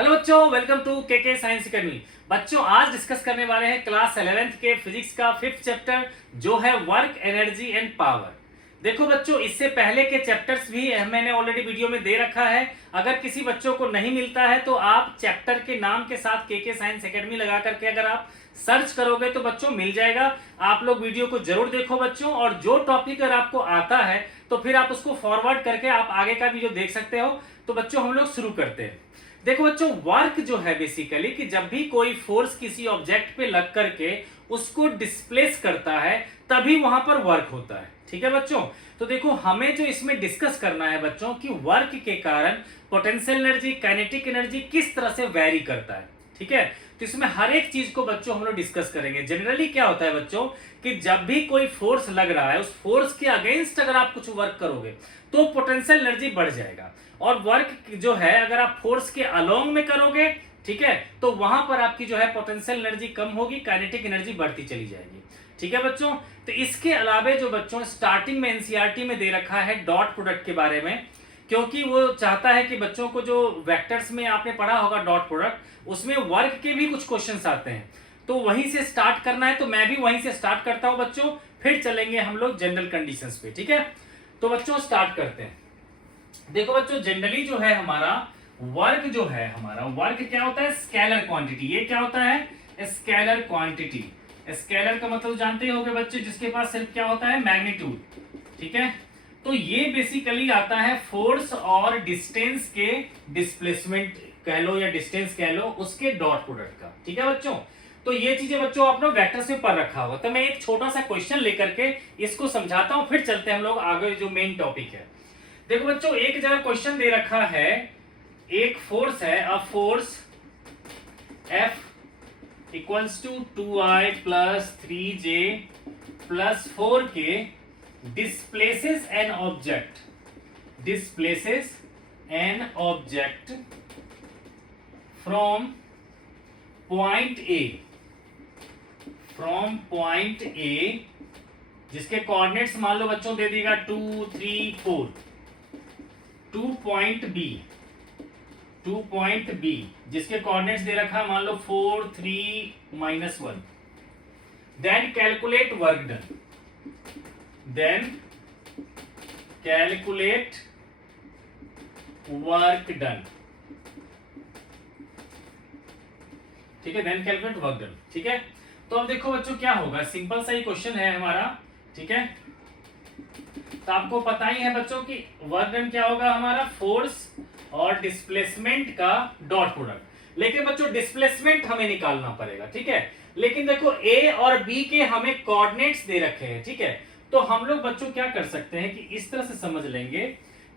Hello बच्चों, welcome to के science academy. बच्चों आज डिस्कस करने वाले हैं क्लास 11th के फिजिक्स का 5th चैप्टर जो है वर्क, एनर्जी एंड पावर। देखो बच्चों, इससे पहले के चैप्टर्स भी मैंने ऑलरेडी वीडियो में दे रखा है। अगर किसी बच्चों को नहीं मिलता है तो आप चैप्टर के नाम के साथ के साइंस अकेडमी लगा करके अगर आप सर्च करोगे तो बच्चों मिल जाएगा। आप लोग वीडियो को जरूर देखो बच्चों, और जो टॉपिक अगर आपको आता है तो फिर आप उसको फॉरवर्ड करके आप आगे का वीडियो देख सकते हो। तो बच्चों हम लोग शुरू करते हैं। देखो बच्चों, वर्क जो है बेसिकली कि जब भी कोई फोर्स किसी ऑब्जेक्ट पे लग करके उसको डिस्प्लेस करता है तभी वहां पर वर्क होता है। ठीक है बच्चों, तो देखो हमें जो इसमें डिस्कस करना है बच्चों कि वर्क के कारण पोटेंशियल एनर्जी, काइनेटिक एनर्जी किस तरह से वेरी करता है। ठीक है, तो इसमें हर एक चीज को बच्चों हम लोग डिस्कस करेंगे। जनरली क्या होता है बच्चों कि जब भी कोई फोर्स लग रहा है उस फोर्स के अगेंस्ट अगर आप कुछ वर्क करोगे तो पोटेंशियल एनर्जी बढ़ जाएगा, और वर्क जो है अगर आप फोर्स के अलोंग में करोगे, ठीक है, तो वहां पर आपकी जो है पोटेंशियल एनर्जी कम होगी, काइनेटिक एनर्जी बढ़ती चली जाएगी। ठीक है बच्चों, तो इसके अलावा जो बच्चों स्टार्टिंग में एनसीईआरटी में दे रखा है डॉट प्रोडक्ट के बारे में, क्योंकि वो चाहता है कि बच्चों को जो वेक्टर्स में आपने पढ़ा होगा डॉट प्रोडक्ट, उसमें वर्क के भी कुछ क्वेश्चंस आते हैं, तो वहीं से स्टार्ट करना है। तो मैं भी वहीं से स्टार्ट करता हूं बच्चों, फिर चलेंगे हम लोग जनरल कंडीशंस पे। ठीक है, तो बच्चों स्टार्ट करते हैं। देखो बच्चों, जनरली जो है हमारा वर्क जो है, हमारा वर्क क्या होता है, स्केलर क्वांटिटी। ये क्या होता है, स्केलर क्वांटिटी। स्केलर का मतलब जानते ही होंगे बच्चे, जिसके पास सिर्फ क्या होता है, मैग्नीट्यूड। ठीक है, तो ये बेसिकली आता है फोर्स और डिस्टेंस के डिस्प्लेसमेंट कह लो या डिस्टेंस कह लो, उसके डॉट प्रोडक्ट का। ठीक है बच्चों, तो ये चीजें बच्चों आप लोग वेक्टर से पढ़ रखा होगा। तो मैं एक छोटा सा क्वेश्चन लेकर के इसको समझाता हूं, फिर चलते हैं हम लोग आगे जो मेन टॉपिक है। देखो बच्चों, एक जगह क्वेश्चन दे रखा है, एक फोर्स है, a force F equals to 2I plus 3J plus 4K displaces an object from point A जिसके कोऑर्डिनेट्स मान लो बच्चों दे देगा 2, 3, 4 टू पॉइंट बी जिसके कोऑर्डिनेट्स दे रखा मान लो 4, 3, -1। Then calculate work done. ठीक है, देन कैलकुलेट वर्क डन। ठीक है, तो अब देखो बच्चों क्या होगा, सिंपल सा ही क्वेश्चन है हमारा। ठीक है, तो आपको पता ही है बच्चों कि वर्क डन क्या होगा, हमारा फोर्स और डिस्प्लेसमेंट का डॉट प्रोडक्ट। लेकिन बच्चों डिस्प्लेसमेंट हमें निकालना पड़ेगा। ठीक है, लेकिन देखो ए और बी के हमें कोऑर्डिनेट्स दे रखे हैं। ठीक है, तो हम लोग बच्चों क्या कर सकते हैं कि इस तरह से समझ लेंगे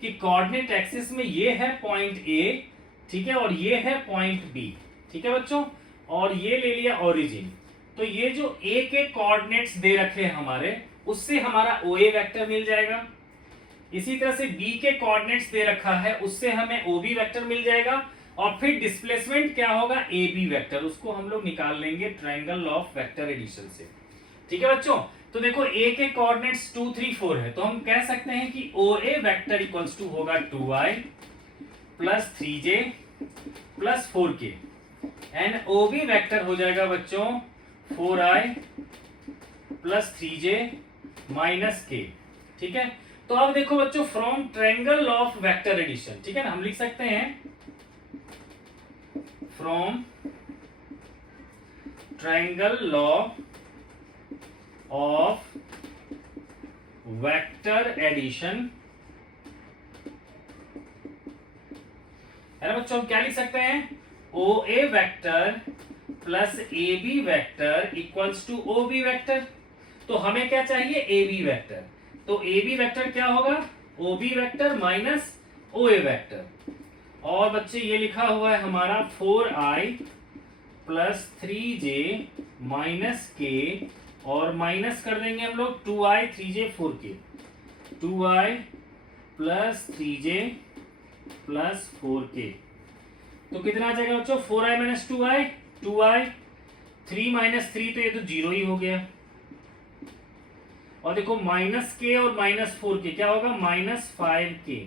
कि कोऑर्डिनेट एक्सिस में ये है पॉइंट ए, ठीक है, और ये है पॉइंट बी। ठीक है बच्चों, और ये ले लिया ओरिजिन। तो ये जो ए के कोऑर्डिनेट्स दे रखे हैं हमारे, उससे हमारा ओ ए वेक्टर मिल जाएगा। इसी तरह से बी के कोऑर्डिनेट्स दे रखा है, उससे हमें ओ बी वेक्टर मिल जाएगा। और फिर डिस्प्लेसमेंट क्या होगा, ए बी वेक्टर, उसको हम लोग निकाल लेंगे ट्रायंगल ऑफ वेक्टर एडिशन से। ठीक है बच्चों, तो देखो ए के कोऑर्डिनेट्स 2, 3, 4 है, तो हम कह सकते हैं कि O A vector equals to होगा 2I plus 3J plus 4K, and O B vector हो जाएगा बच्चों 4I plus 3J minus K। ठीक है, तो अब देखो बच्चों from triangle of vector addition, ठीक है ना, हम लिख सकते हैं from triangle law of vector addition, है ना बच्चों, हम क्या लिख सकते हैं, O A vector plus A B vector equals to O B vector. तो हमें क्या चाहिए, ए बी वेक्टर, तो ए बी वेक्टर क्या होगा, ओ B vector minus O A vector. और बच्चे ये लिखा हुआ है हमारा 4I plus 3J minus K, और माइनस कर देंगे हम लोग 2I 3J 4K, 2I plus 3J plus 4K। तो कितना आ जाएगा बच्चों, 4I minus 2I, 2I, 3 minus 3 तो ये तो 0 ही हो गया। और देखो माइनस के और माइनस 4K क्या होगा, -5K।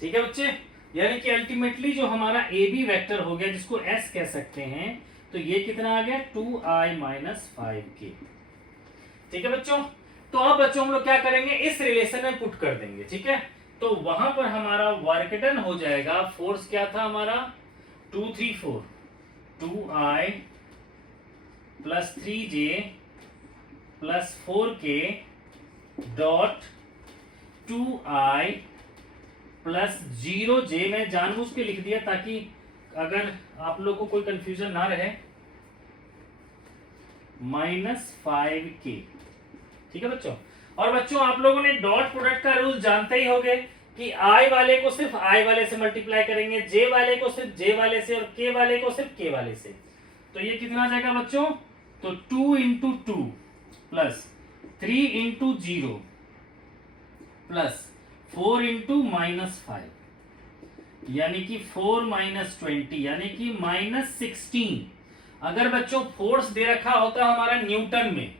ठीक है बच्चे, यानी कि अल्टीमेटली जो हमारा ए बी वेक्टर हो गया जिसको एस कह सकते हैं, तो ये कितना आ गया 2i माइनस 5k। ठीक है बच्चों, तो अब बच्चों हम लोग क्या करेंगे, इस रिलेशन में पुट कर देंगे। ठीक है, तो वहां पर हमारा वर्क डन हो जाएगा, फोर्स क्या था हमारा 2 3 4 2i plus 3j plus 4k dot 2i plus 0j। मैं जानबूझ के लिख दिया ताकि अगर आप लोग को कोई कंफ्यूजन ना रहे, माइनस 5k। ठीक है बच्चों, और बच्चों आप लोगों ने डॉट प्रोडक्ट का रूल जानते ही होंगे कि i वाले को सिर्फ i वाले से मल्टीप्लाई करेंगे, j वाले को सिर्फ j वाले से, और k वाले को सिर्फ k वाले से। तो ये कितना आ जाएगा बच्चों, तो 2 into 2 plus 3 into 0 plus 4 into minus 5, यानी कि 4 माइनस 20 यानी कि माइनस 16। अगर बच्चों फोर्स दे रखा होता हमारा न्यूटन में,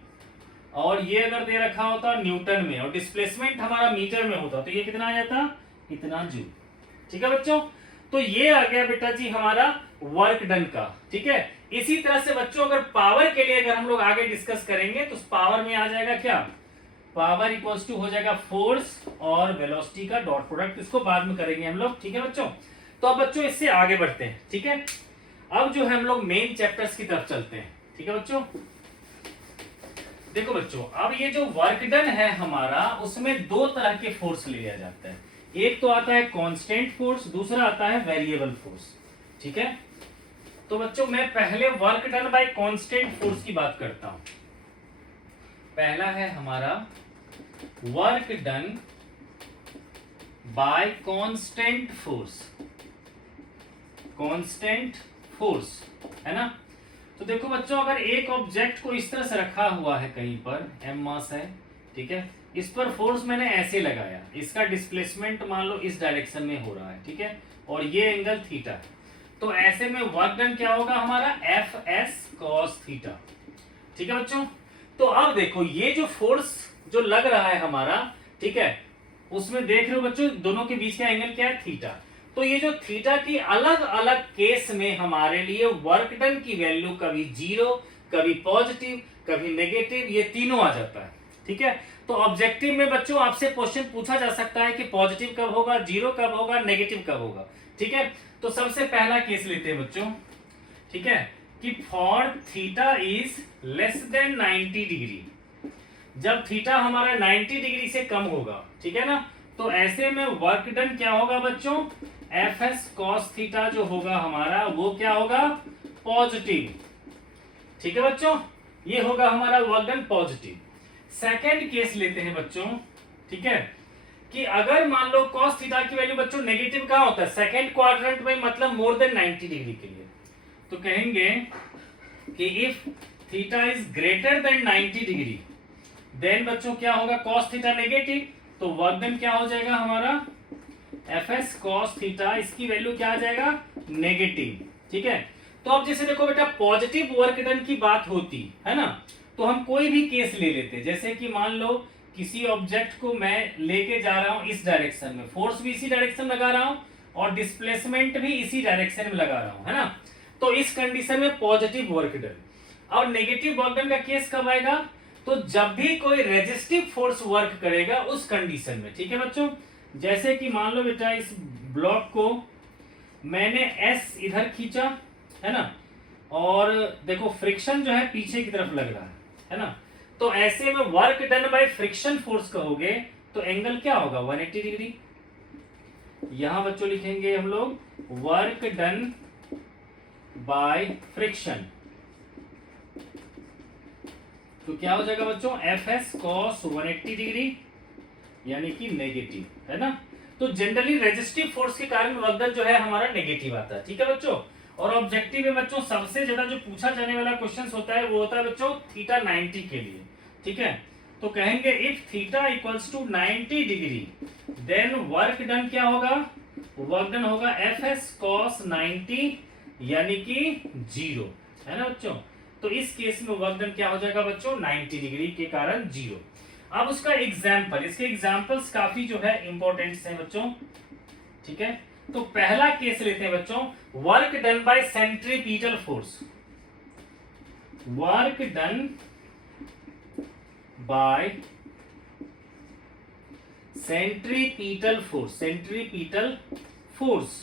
और ये अगर दे रखा होता न्यूटन में, और डिस्प्लेसमेंट हमारा मीटर में होता, तो ये कितना आ जाता, इतना जूल। ठीक है बच्चों, तो ये आ गया बेटा जी हमारा वर्क डन का। ठीक है, इसी तरह से बच्चों अगर पावर के लिए अगर हम लोग आगे डिस्कस करेंगे तो पावर में आ जाएगा क्या, पावर इक्वल्स टू हो जाएगा फोर्स और वेलोसिटी का डॉट प्रोडक्ट। इसको बाद में करेंगे हम लोग। ठीक है बच्चों, तो अब बच्चों इससे आगे बढ़ते हैं। ठीक है, अब जो है हम लोग मेन चैप्टर्स की तरफ चलते हैं। ठीक है बच्चों, देखो बच्चों अब ये जो वर्क डन है हमारा, उसमें दो तरह के फोर्स लिया जाता है। एक तो आता है कांस्टेंट फोर्स, दूसरा आता है वेरिएबल फोर्स। ठीक है, तो बच्चों मैं पहले work done bye constant force की बात करता हूं। पहला है हमारा work done bye constant force. Constant force है ना, तो देखो बच्चों अगर एक ऑब्जेक्ट को इस तरह से रखा हुआ है, कहीं पर m मास है, ठीक है, इस पर फोर्स मैंने ऐसे लगाया, इसका डिस्प्लेसमेंट मान लो इस डायरेक्शन में हो रहा है। ठीक है, और ये एंगल थीटा है, तो ऐसे में वर्क डन क्या होगा हमारा एफ एस कॉस थीटा। ठीक है बच्चों, तो अब देखो ये जो फोर्स जो लग रहा है हमारा, ठीक है, उसमें देख रहे हो बच्चों दोनों के बीच का एंगल क्या है, थीटा। तो ये जो थीटा की अलग अलग केस में हमारे लिए वर्क डन की वैल्यू कभी 0, कभी पॉजिटिव, कभी नेगेटिव, ये तीनों आ जाता है। ठीक है, तो ऑब्जेक्टिव में बच्चों आपसे क्वेश्चन पूछा जा सकता है कि पॉजिटिव कब होगा, 0 कब होगा, नेगेटिव कब होगा। ठीक है, तो सबसे पहला केस लेते हैं बच्चों। ठीक है, कि for theta is less than 90 degree, जब थीटा हमारा 90 डिग्री से कम होगा, ठीक है ना, तो ऐसे में वर्क डन क्या होगा बच्चों, एफ एस कॉस थीटा जो होगा हमारा वो क्या होगा, पॉजिटिव। ठीक है बच्चों, ये होगा हमारा work done positive. Second case लेते हैं बच्चों। ठीक है, कि अगर मान लो कॉस थीटा की वैल्यू बच्चों नेगेटिव कहां होता है, सेकेंड क्वाड्रेंट में, मतलब मोर देन 90 डिग्री के लिए, तो कहेंगे कि if theta is greater than 90 degree then बच्चों क्या होगा, कॉस थीटा नेगेटिव, तो वर्क डन क्या हो जाएगा हमारा एफ एस कॉस थीटा, इसकी वैल्यू क्या आ जाएगा, नेगेटिव। ठीक है, तो अब जैसे देखो बेटा पॉजिटिव वर्क डन की बात होती है ना, तो हम कोई भी केस ले लेते, जैसे कि मान लो किसी ऑब्जेक्ट को मैं लेके जा रहा हूं इस डायरेक्शन में, फोर्स भी इसी डायरेक्शन लगा रहा हूं और डिस्प्लेसमेंट भी इसी डायरेक्शन में लगा रहा हूं, है ना, तो इस कंडीशन में पॉजिटिव वर्क डन। और नेगेटिव वर्क डन का केस कब आएगा, तो जब भी कोई रेजिस्टिव फोर्स वर्क करेगा उस कंडीशन में। ठीक है बच्चों, जैसे कि मान लो बेटा इस ब्लॉक को मैंने एस इधर खींचा, है ना, और देखो फ्रिक्शन जो है पीछे की तरफ लग रहा है ना, तो ऐसे में work done by friction force कहोगे तो एंगल क्या होगा, 180 डिग्री। यहां बच्चों लिखेंगे हम लोग वर्क डन बाय फ्रिक्शन, तो क्या हो जाएगा बच्चों, एफ एस कॉस 180 डिग्री, यानी कि नेगेटिव, है ना। तो जनरली रेजिस्टिव फोर्स के कारण वर्क डन जो है हमारा नेगेटिव आता है। ठीक है बच्चों, और ऑब्जेक्टिव में बच्चों सबसे ज्यादा जो पूछा जाने वाला क्वेश्चन होता है वो होता है बच्चों थीटा 90 के लिए। ठीक है, तो कहेंगे if theta equals to 90 degree then work done क्या होगा, वर्क डन होगा एफ एस कॉस 90 यानी कि 0, है ना बच्चों। तो इस केस में वर्क डन क्या हो जाएगा बच्चों, 90 डिग्री के कारण 0। अब उसका एग्जाम्पल, इसके एग्जाम्पल्स काफी जो है इंपॉर्टेंट है बच्चों। ठीक है, तो पहला केस लेते हैं बच्चों, work done bye centripetal force. Work done bye centripetal force, centripetal force,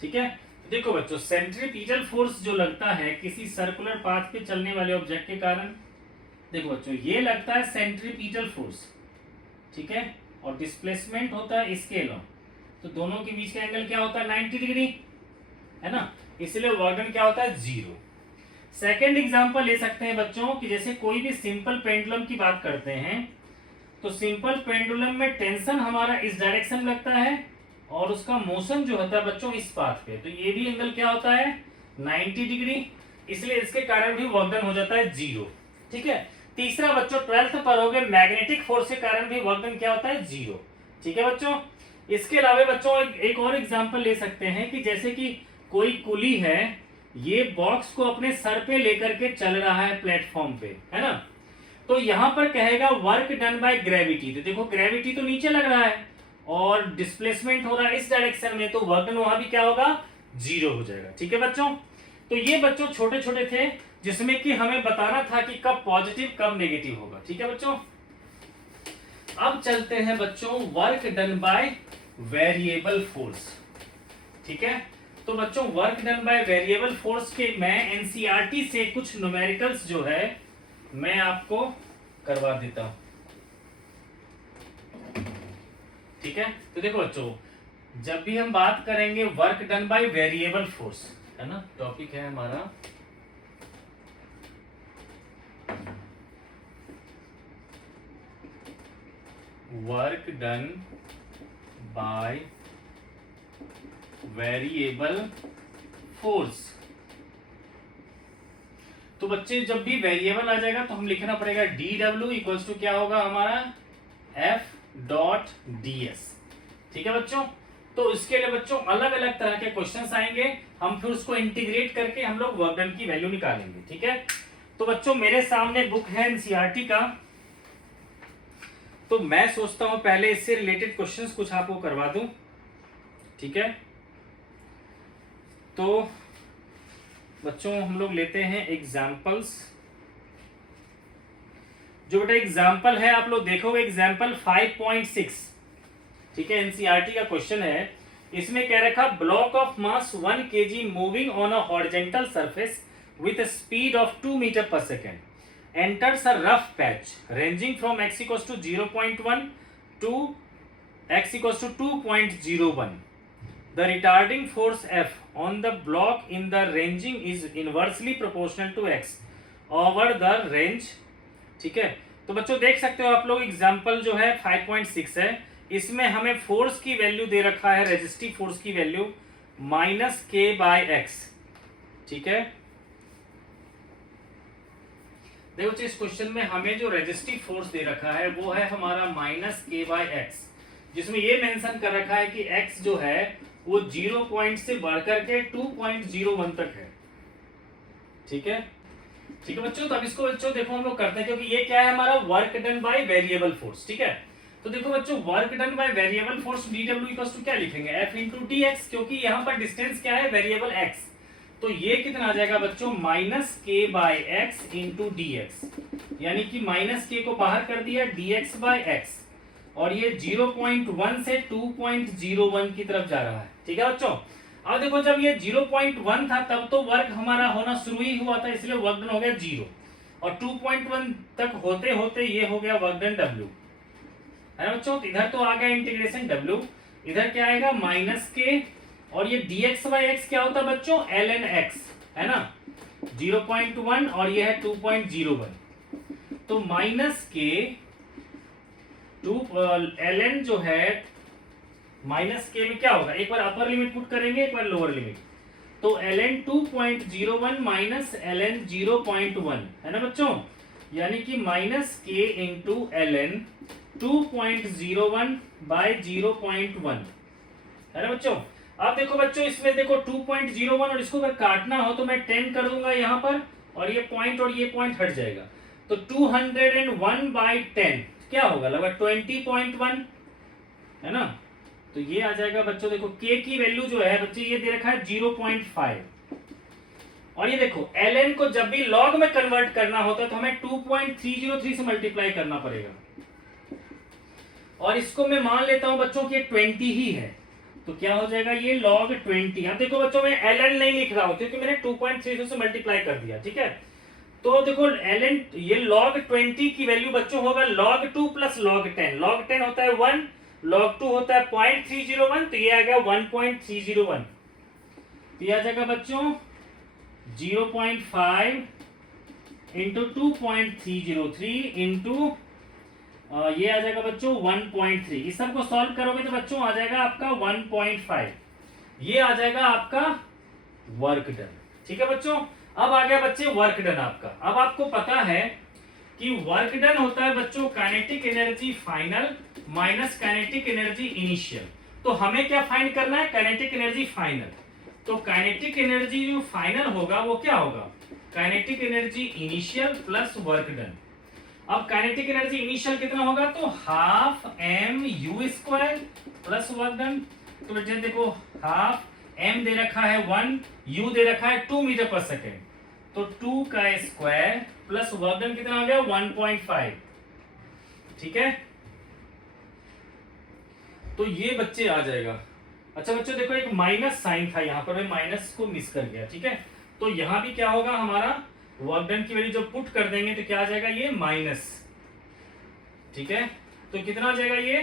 ठीक है। देखो बच्चों, सेंट्रीपीटल फोर्स जो लगता है किसी सर्कुलर पाथ पे चलने वाले ऑब्जेक्ट के कारण, देखो बच्चों ये लगता है सेंट्रीपीटल फोर्स, ठीक है, और डिस्प्लेसमेंट होता है इसके अलावा, तो दोनों के बीच का एंगल क्या होता है 90 डिग्री, है ना, इसलिए वर्क डन क्या होता है 0। सेकेंड एग्जांपल ले सकते हैं बच्चों कि जैसे कोई भी सिंपल पेंडुलम की बात करते हैं, तो सिंपल पेंडुलम में टेंशन हमारा इस डायरेक्शन में लगता है और उसका मोशन जो होता है बच्चों इस पाथ पे, तो ये भी एंगल क्या होता है 90 डिग्री, इसलिए इसके कारण भी वर्क डन हो जाता है 0, ठीक है। तीसरा बच्चों 12th पर हो गए, मैग्नेटिक फोर्स के कारण भी वर्क डन क्या होता है 0, ठीक है बच्चों। इसके अलावा बच्चों एक और एग्जांपल ले सकते हैं कि जैसे कि कोई कुली है, ये बॉक्स को अपने सर पे लेकर के चल रहा है प्लेटफॉर्म पे, है ना, तो यहां पर कहेगा वर्क डन बाय ग्रेविटी, तो देखो ग्रेविटी तो नीचे लग रहा है और डिस्प्लेसमेंट हो रहा है इस डायरेक्शन में, तो वर्क डन वहां भी क्या होगा 0 हो जाएगा, ठीक है बच्चों। तो ये बच्चों छोटे छोटे थे जिसमें कि हमें बताना था कि कब पॉजिटिव कब नेगेटिव होगा, ठीक है बच्चों। अब चलते हैं बच्चों work done by variable force, ठीक है। तो बच्चों work done by variable force के मैं एनसीईआरटी से कुछ न्यूमेरिकल्स जो है मैं आपको करवा देता हूं, ठीक है। तो देखो बच्चों, जब भी हम बात करेंगे work done by variable force, है ना, टॉपिक है हमारा work done by variable force. तो बच्चे जब भी वेरिएबल आ जाएगा तो हम लिखना पड़ेगा डी डब्ल्यू इक्वल्स टू क्या होगा हमारा एफ डॉट डी एस, ठीक है बच्चों। तो इसके लिए बच्चों अलग अलग तरह के क्वेश्चंस आएंगे, हम फिर उसको इंटीग्रेट करके हम लोग वर्क डन की वैल्यू निकालेंगे, ठीक है। तो बच्चों मेरे सामने बुक है एनसीईआरटी का, तो मैं सोचता हूं पहले इससे रिलेटेड क्वेश्चंस कुछ आपको करवा दूं, ठीक है। तो बच्चों हम लोग लेते हैं एग्जाम्पल्स, जो बेटा एग्जाम्पल है आप लोग देखोगे एग्जाम्पल 5.6, ठीक है, एनसीईआरटी का क्वेश्चन है। इसमें कह रखा block of mass 1 kg moving on a horizontal surface with speed of 2 metre per second enters a rough patch ranging from x equals to 0.1 to x equals to 2.01. The retarding force F on the block in the ranging is inversely proportional to x over the range, ठीक है। तो बच्चों देख सकते हो आप लोग example जो है 5.6 है, इसमें हमें फोर्स की वैल्यू दे रखा है, रेजिस्टिव फोर्स की वैल्यू -k/x, ठीक है। देखो इस क्वेश्चन में हमें जो रेजिस्टिव फोर्स दे रखा है वो है हमारा -k/x, जिसमें ये मेंशन कर रखा है कि x जो है वो 0 पॉइंट से बढ़कर के 2.01 तक है, ठीक है, ठीक है बच्चों। तो अब इसको बच्चों देखो हम लोग करते हैं, क्योंकि ये क्या है हमारा work done by variable force, ठीक है। तो देखो बच्चों work done by variable force dw equals to क्या लिखेंगे f इंटू dx, क्योंकि यहाँ पर डिस्टेंस क्या है वेरिएबल x, तो ये कितना आ जाएगा बच्चों -k/x इंटू dx, यानी कि -k को बाहर कर दिया dx/x, और ये 0.1 से 2.01 की तरफ जा रहा है, ठीक है बच्चों। अब देखो जब ये 0.1 था तब तो वर्क हमारा होना शुरू ही हुआ था, इसलिए वर्क डन हो गया 0, और 2.1 तक होते होते ये हो गया वर्क डन w, है ना बच्चों। इधर तो आ गया इंटीग्रेशन w, इधर क्या आएगा -k, और ये dx/x क्या होता है बच्चों ln x, है ना, 0.1 और ये है 2.01, तो -k ln जो है -k में क्या होगा, एक बार अपर लिमिट पुट करेंगे एक बार लोअर लिमिट, तो ln 2.01 माइनस ln 0.1, है ना बच्चों, यानी कि -k इंटू ln 2.01 बाय 0.1, है ना बच्चों। अब देखो बच्चों इसमें देखो 2.01 और इसको अगर काटना हो तो मैं 10 कर दूंगा यहाँ पर, और ये पॉइंट हट जाएगा, तो 201 बाई 10 क्या होगा लगभग 20.1, है ना, तो ये आ जाएगा बच्चों, देखो k की वैल्यू जो है बच्चे ये दे रखा है 0.5, और ये देखो ln को जब भी log में कन्वर्ट करना होता है तो हमें 2.303 से मल्टीप्लाई करना पड़ेगा, और इसको मैं मान लेता हूं बच्चों कि 20 ही है, तो क्या हो जाएगा ये log 20। अब देखो बच्चों मैं ln नहीं लिख रहा हूं क्योंकि मैंने 2.30 से मल्टीप्लाई कर दिया, ठीक है। तो देखो ln ये log 20 की वैल्यू बच्चों होगा log 2 प्लस log 10। log 10 होता है 1, log 2 होता है 0.301, तो ये आ गया 1.301। तो ये आ जाएगा बच्चों 0.5 इंटू 2.303 इंटू ये आ जाएगा बच्चों 1.3। इस सबको सॉल्व करोगे तो बच्चों आ जाएगा आपका 1.5, ये आ जाएगा आपका वर्क डन, ठीक है बच्चों। अब आ गया बच्चे वर्क डन आपका। अब आपको पता है कि वर्क डन होता है बच्चों kinetic energy final minus kinetic energy initial. तो हमें क्या फाइंड करना है, काइनेटिक एनर्जी फाइनल। तो काइनेटिक एनर्जी जो फाइनल होगा वो क्या होगा, kinetic energy initial plus work done. अब काइनेटिक एनर्जी इनिशियल कितना होगा, तो half m u square plus work done. तो बच्चे देखो हाफ एम दे रखा है 1, यू दे रखा है 2 मीटर पर सेकेंड, तो 2 का स्क्वायर प्लस वर्क डन कितना हो गया 1.5, ठीक है। तो ये बच्चे आ जाएगा। अच्छा बच्चों देखो एक माइनस साइन था यहाँ पर, मैं माइनस को मिस कर गया, ठीक है। तो यहाँ भी क्या होगा, हमारा वर्क डन की वैल्यू जब पुट कर देंगे तो क्या आ जाएगा ये माइनस, ठीक है। तो कितना आ जाएगा ये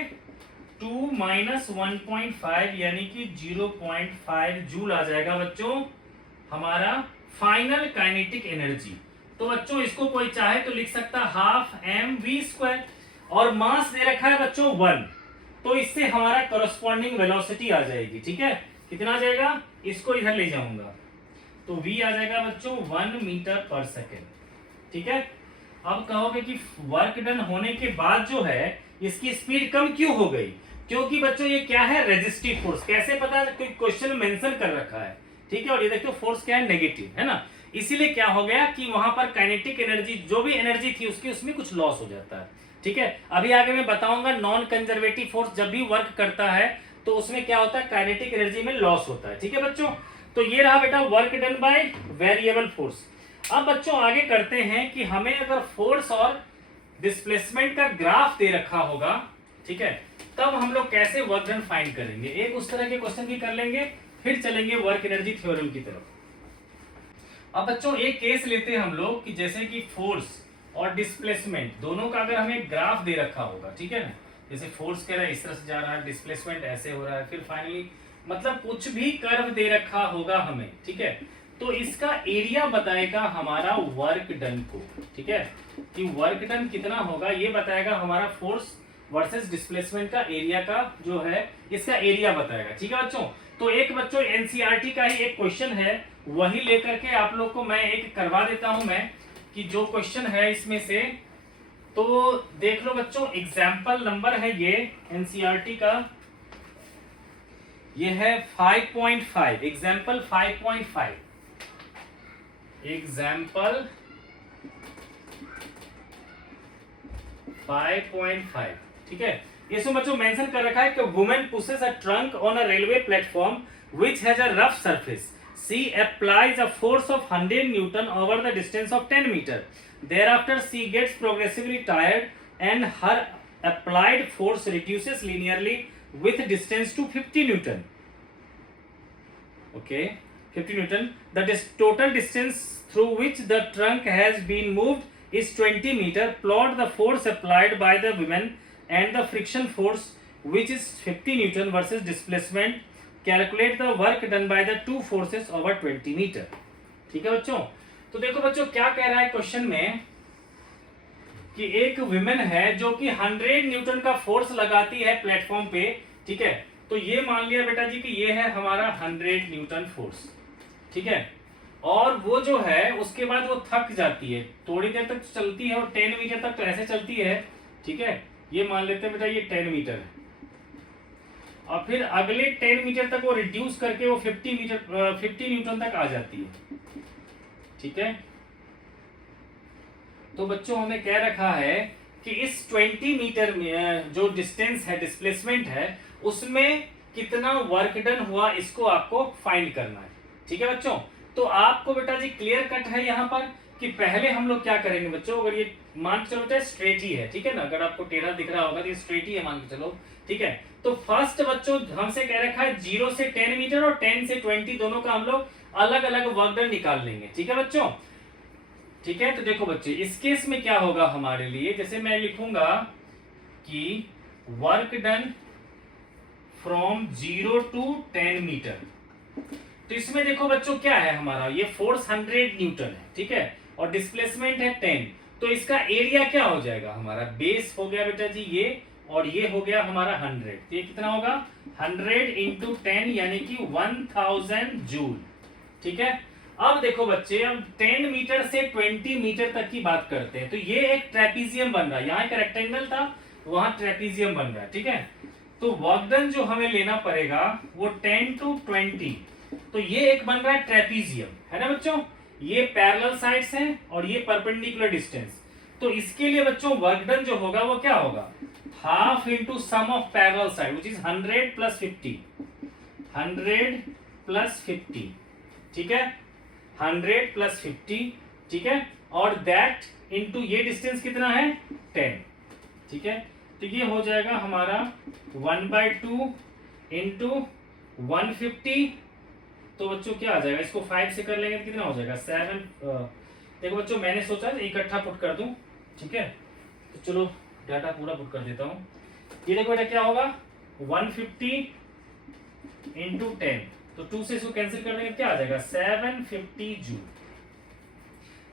2 माइनस 1.5 यानी कि 0.5 जूल आ जाएगा बच्चों हमारा फाइनल काइनेटिक एनर्जी। तो बच्चों इसको कोई चाहे तो लिख सकता हाफ एम वी स्क्वायर, और मास दे रखा है बच्चों 1, तो इससे हमारा करस्पॉन्डिंग वेलोसिटी आ जाएगी, ठीक है। कितना आ जाएगा, इसको इधर ले जाऊंगा तो v आ जाएगा बच्चों 1 मीटर पर सेकेंड, ठीक है। अब कहोगे कि वर्क डन होने के बाद जो है इसकी स्पीड कम क्यों हो गई, क्योंकि बच्चों ये क्या है रेजिस्टिव फोर्स। कैसे पता है, क्वेश्चन में मेंशन कर रखा है, ठीक है। और ये देखो फोर्स क्या है, नेगेटिव है ना, इसीलिए क्या हो गया कि वहां पर काइनेटिक एनर्जी जो भी एनर्जी थी उसकी उसमें कुछ लॉस हो जाता है, ठीक है। अभी आगे मैं बताऊंगा नॉन कंजर्वेटिव फोर्स जब भी वर्क करता है तो उसमें क्या होता है, काइनेटिक एनर्जी में लॉस होता है, ठीक है बच्चों। तो ये रहा बेटा work done by variable force. अब बच्चों आगे करते हैं कि हमें अगर फोर्स और डिस्प्लेसमेंट का ग्राफ दे रखा होगा, ठीक है, तब हम लोग कैसे वर्क डन फाइंड करेंगे। एक उस तरह के क्वेश्चन भी कर लेंगे, फिर चलेंगे वर्क एनर्जी थ्योरम की तरफ। अब बच्चों एक केस लेते हैं हम लोग कि जैसे कि फोर्स और डिस्प्लेसमेंट दोनों का अगर हमें ग्राफ दे रखा होगा, ठीक है ना, जैसे फोर्स कह रहा है इस तरह से जा रहा है, डिस्प्लेसमेंट ऐसे हो रहा है, फिर फाइनली मतलब कुछ भी कर्व दे रखा होगा हमें, ठीक है। तो इसका एरिया बताएगा हमारा वर्क डन को, ठीक है, कि वर्क डन कितना होगा ये बताएगा हमारा फोर्स वर्सेस डिस्प्लेसमेंट का एरिया का जो है इसका एरिया बताएगा, ठीक है बच्चों। तो एक बच्चों एनसीईआरटी का ही एक क्वेश्चन है, वही लेकर के आप लोग को मैं एक करवा देता हूं मैं कि जो क्वेश्चन है इसमें से, तो देख लो बच्चों एग्जाम्पल नंबर है ये एनसीईआरटी का, ये है 5.5, एग्जाम्पल 5.5, एग्जाम्पल 5.5, ठीक है। इसमें बच्चों मेंशन कर रखा है कि women pushes a trunk on a railway platform which has a rough surface, she applies a force of 100 Newton over the distance of 10 meter. Thereafter she gets progressively tired and her applied force reduces linearly with distance to 50 Newton. Okay, 50 Newton. The total distance through which the trunk has been moved is 20 meter. Plot the force applied by the women and the friction force which is 50 Newton versus displacement. Calculate the work done by the two forces over 20 meter. ठीक है बच्चों। तो देखो बच्चों क्या कह रहा है क्वेश्चन में कि एक विमेन है जो कि 100 न्यूटन का फोर्स लगाती है प्लेटफॉर्म पे, ठीक है। तो ये मान लिया बेटा जी कि ये है हमारा 100 न्यूटन फोर्स, ठीक है। और वो जो है उसके बाद वो थक जाती है, थोड़ी देर तक चलती है और 10 मीटर तक तो ऐसे चलती है, ठीक है। ये मान लेते हैं बेटा ये 10 मीटर है, और फिर अगले 10 मीटर तक वो रिड्यूस करके वो 50 न्यूटन तक आ जाती है, ठीक है। तो बच्चों हमें कह रखा है कि इस 20 मीटर में जो डिस्टेंस है डिस्प्लेसमेंट है उसमें कितना वर्क डन हुआ इसको आपको फाइंड करना है। ठीक है बच्चों, तो आपको बेटा जी क्लियर कट है यहाँ पर कि पहले हम लोग क्या करेंगे बच्चों, अगर ये मान के चलो बेटा स्ट्रेट ही है, ठीक है ना, अगर आपको टेढ़ा दिख रहा होगा तो ये स्ट्रेट ही है मान के चलो, ठीक है। तो फर्स्ट बच्चों हमसे कह रखा है 0 से 10 मीटर और 10 से 20 दोनों का हम लोग अलग अलग वर्क डन निकाल लेंगे। ठीक है बच्चों, ठीक है। तो देखो बच्चों इस केस में क्या होगा हमारे लिए, जैसे मैं लिखूंगा कि वर्क डन फ्रॉम 0 to 10 मीटर, तो इसमें देखो बच्चों क्या है हमारा, ये फोर्स 100 न्यूटन है, ठीक है, और डिस्प्लेसमेंट है 10, तो इसका एरिया क्या हो जाएगा हमारा, बेस हो गया बेटा जी ये, और ये हो गया हमारा 100, तो ये कितना होगा 100 इंटू 10 यानी कि 1000 जूल। ठीक है, अब देखो बच्चे, अब 10 मीटर से 20 मीटर तक की बात करते हैं, तो ये एक ट्रेपीजियम बन रहा है, यहाँ एक रेक्टेंगल था वहां ट्रेपीजियम बन रहा है। ठीक है, तो वर्क डन जो हमें लेना पड़ेगा वो 10 to 20, तो ये एक बन रहा है ट्रेपीजियम, है ना बच्चों, ये पैरेलल साइड्स हैं और ये परपेंडिकुलर डिस्टेंस, तो इसके लिए बच्चों वर्क डन जो होगा वो क्या होगा, half into sum of parallel side which is 100 plus 50, 100 plus 50, ठीक है, 100 प्लस 50, ठीक है, और दैट इंटू ये डिस्टेंस कितना है 10, ठीक है, तो ये हो जाएगा हमारा 1/2 इंटू 150, तो बच्चों क्या आ जाएगा, इसको 5 से कर लेंगे तो कितना हो जाएगा 7। देखो बच्चों मैंने सोचा इकट्ठा पुट कर दूं, ठीक है, तो चलो डाटा पूरा पुट कर देता हूं। ये देखो बेटा क्या होगा 150 इंटू 10, तो 2 से इसको कैंसिल कर लेंगे क्या आ जाएगा 750 जूल।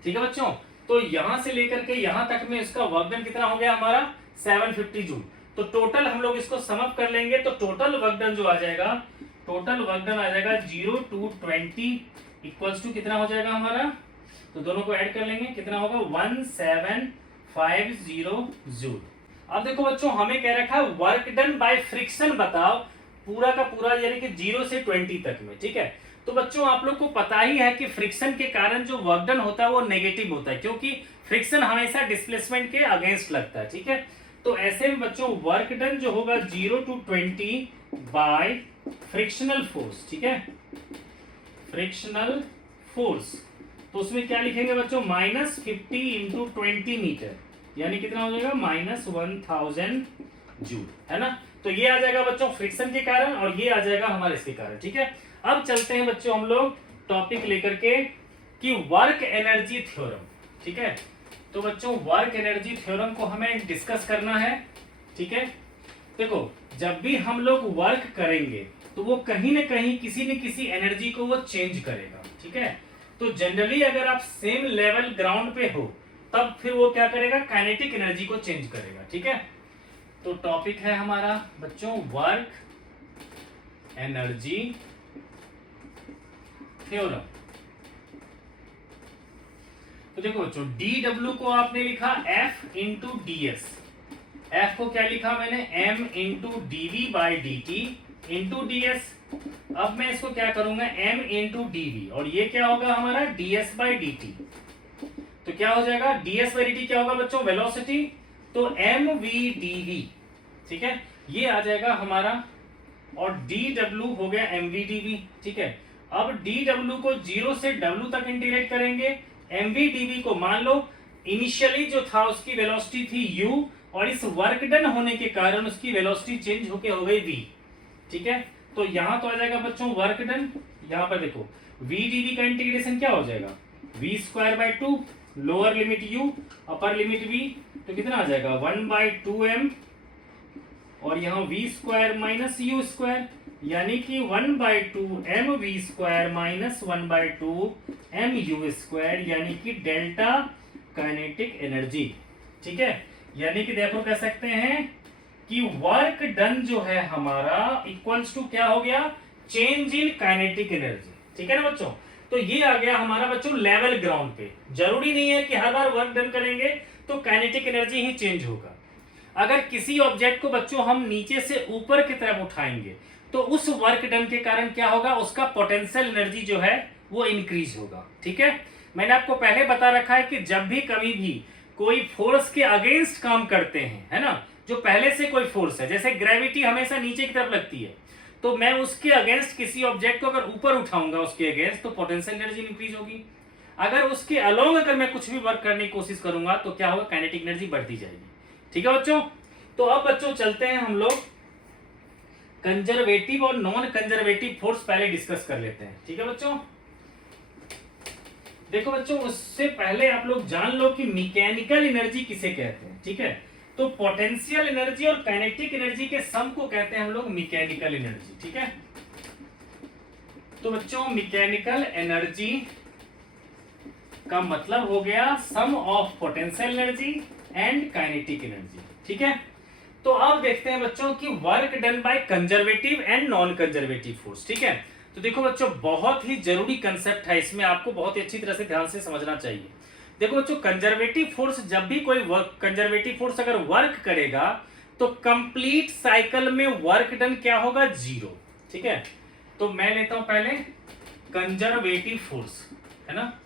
ठीक है बच्चों, तो यहां से लेकर के यहां तक में इसका वर्क डन कितना हो गया हमारा 750 जूल। तो टोटल हम लोग इसको सम अप कर लेंगे, तो टोटल वर्क डन जो आ जाएगा, टोटल वर्क डन आ जाएगा 0 to 20 इक्वल्स टू कितना हो जाएगा हमारा, तो दोनों को ऐड कर लेंगे कितना होगा 1750 जूल। अब देखो बच्चों हमें कह रखा है वर्क डन बाय फ्रिक्शन बताओ पूरा का पूरा यानी कि 0 से 20 तक में। ठीक है, तो बच्चों आप लोग को पता ही है कि फ्रिक्शन के कारण जो वर्क डन होता है वो नेगेटिव होता है, क्योंकि फ्रिक्शन हमेशा डिस्प्लेसमेंट के अगेंस्ट लगता है। ठीक है, तो ऐसे में बच्चों वर्क डन जो होगा 0 to 20 बाय फ्रिक्शनल फोर्स, ठीक है, फ्रिक्शनल फोर्स, तो उसमें क्या लिखेंगे बच्चों -50 इंटू 20 मीटर यानी कितना हो जाएगा -1000 जूल, है ना। तो ये आ जाएगा बच्चों फ्रिक्शन के कारण और ये आ जाएगा हमारे इसके कारण। ठीक है, अब चलते हैं बच्चों हम लोग टॉपिक लेकर के कि वर्क एनर्जी थ्योरम। ठीक है, तो बच्चों वर्क एनर्जी थ्योरम को हमें डिस्कस करना है। ठीक है, देखो जब भी हम लोग वर्क करेंगे तो वो कहीं ना कहीं किसी न किसी एनर्जी को वो चेंज करेगा। ठीक है, तो जनरली अगर आप सेम लेवल ग्राउंड पे हो तब फिर वो क्या करेगा काइनेटिक एनर्जी को चेंज करेगा। ठीक है, तो टॉपिक है हमारा बच्चों वर्क एनर्जी थ्योरम। तो देखो बच्चों dW को आपने लिखा F इंटू ds, F को क्या लिखा मैंने m into dV by dt into ds। अब मैं इसको क्या करूंगा m इंटू dV और ये क्या होगा हमारा ds बाई dt, तो क्या हो जाएगा ds बाई dt क्या होगा बच्चों वेलोसिटी, तो mv dv। ठीक है, ये आ जाएगा हमारा और dw हो गया mv dv। ठीक है, अब dw को 0 से w तक इंटीग्रेट करेंगे, mv dv को मान लो इनिशियली जो था उसकी वेलोसिटी थी u और इस वर्क डन होने के कारण उसकी वेलोसिटी चेंज होके हो गई v। ठीक है, तो यहां तो आ जाएगा बच्चों वर्क डन, यहां पर देखो v dv का इंटीग्रेशन क्या हो जाएगा v²/2 lower limit u upper limit v, तो कितना आ जाएगा 1/2m और यहाँ v² माइनस u² यानी कि 1/2 mv² माइनस 1/2 mu² यानी कि डेल्टा काइनेटिक एनर्जी। ठीक है, यानी कि देखो कह सकते हैं कि वर्क डन जो है हमारा इक्वल्स टू क्या हो गया चेंज इन काइनेटिक एनर्जी। ठीक है ना बच्चों, तो ये आ गया हमारा बच्चों लेवल ग्राउंड पे। जरूरी नहीं है कि हर बार वर्क डन करेंगे तो काइनेटिक एनर्जी ही चेंज होगा। अगर किसी ऑब्जेक्ट को बच्चों हम नीचे से ऊपर की तरफ उठाएंगे तो उस वर्क डन के कारण क्या होगा उसका पोटेंशियल एनर्जी जो है वो इंक्रीज होगा। ठीक है, मैंने आपको पहले बता रखा है कि जब भी कभी भी कोई फोर्स के अगेंस्ट काम करते हैं, है ना, जो पहले से कोई फोर्स है, जैसे ग्रेविटी हमेशा नीचे की तरफ लगती है, तो मैं उसके अगेंस्ट किसी ऑब्जेक्ट को अगर ऊपर उठाऊंगा उसके अगेंस्ट तो पोटेंशियल एनर्जी इंक्रीज होगी। अगर उसके अलोंग अगर मैं कुछ भी वर्क करने की कोशिश करूंगा तो क्या होगा, काइनेटिक एनर्जी बढ़ती जाएगी। ठीक है बच्चों, तो अब बच्चों चलते हैं हम लोग कंजर्वेटिव और नॉन कंजर्वेटिव फोर्स पहले डिस्कस कर लेते हैं। ठीक है बच्चों, देखो बच्चों उससे पहले आप लोग जान लो कि मैकेनिकल एनर्जी किसे कहते हैं। ठीक है, तो पोटेंशियल एनर्जी और काइनेटिक एनर्जी के सम को कहते हैं हम लोग मैकेनिकल एनर्जी। ठीक है, तो बच्चों मैकेनिकल एनर्जी का मतलब हो गया sum of potential energy and kinetic energy. ठीक है, तो अब देखते हैं बच्चों कि work done by conservative and non conservative force. ठीक है, तो देखो बच्चों बहुत ही जरूरी कंसेप्ट है, इसमें आपको बहुत ही अच्छी तरह से ध्यान से समझना चाहिए। देखो बच्चों कंजर्वेटिव फोर्स, जब भी कोई कंजर्वेटिव फोर्स अगर वर्क करेगा तो कंप्लीट साइकिल में वर्क डन क्या होगा, जीरो। ठीक है, तो मैं लेता हूं पहले कंजर्वेटिव फोर्स, है ना,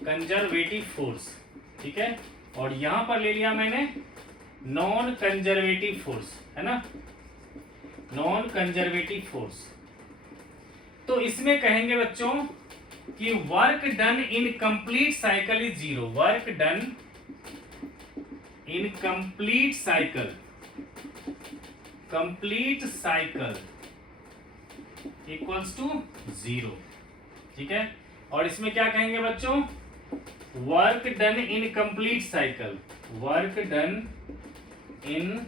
कंजर्वेटिव फोर्स। ठीक है, और यहां पर ले लिया मैंने नॉन कंजर्वेटिव फोर्स, है ना, नॉन कंजर्वेटिव फोर्स। तो इसमें कहेंगे बच्चों कि work done in complete cycle is zero, work done in complete cycle, complete cycle equals to zero. ठीक है, और इसमें क्या कहेंगे बच्चों, work done in complete cycle, work done in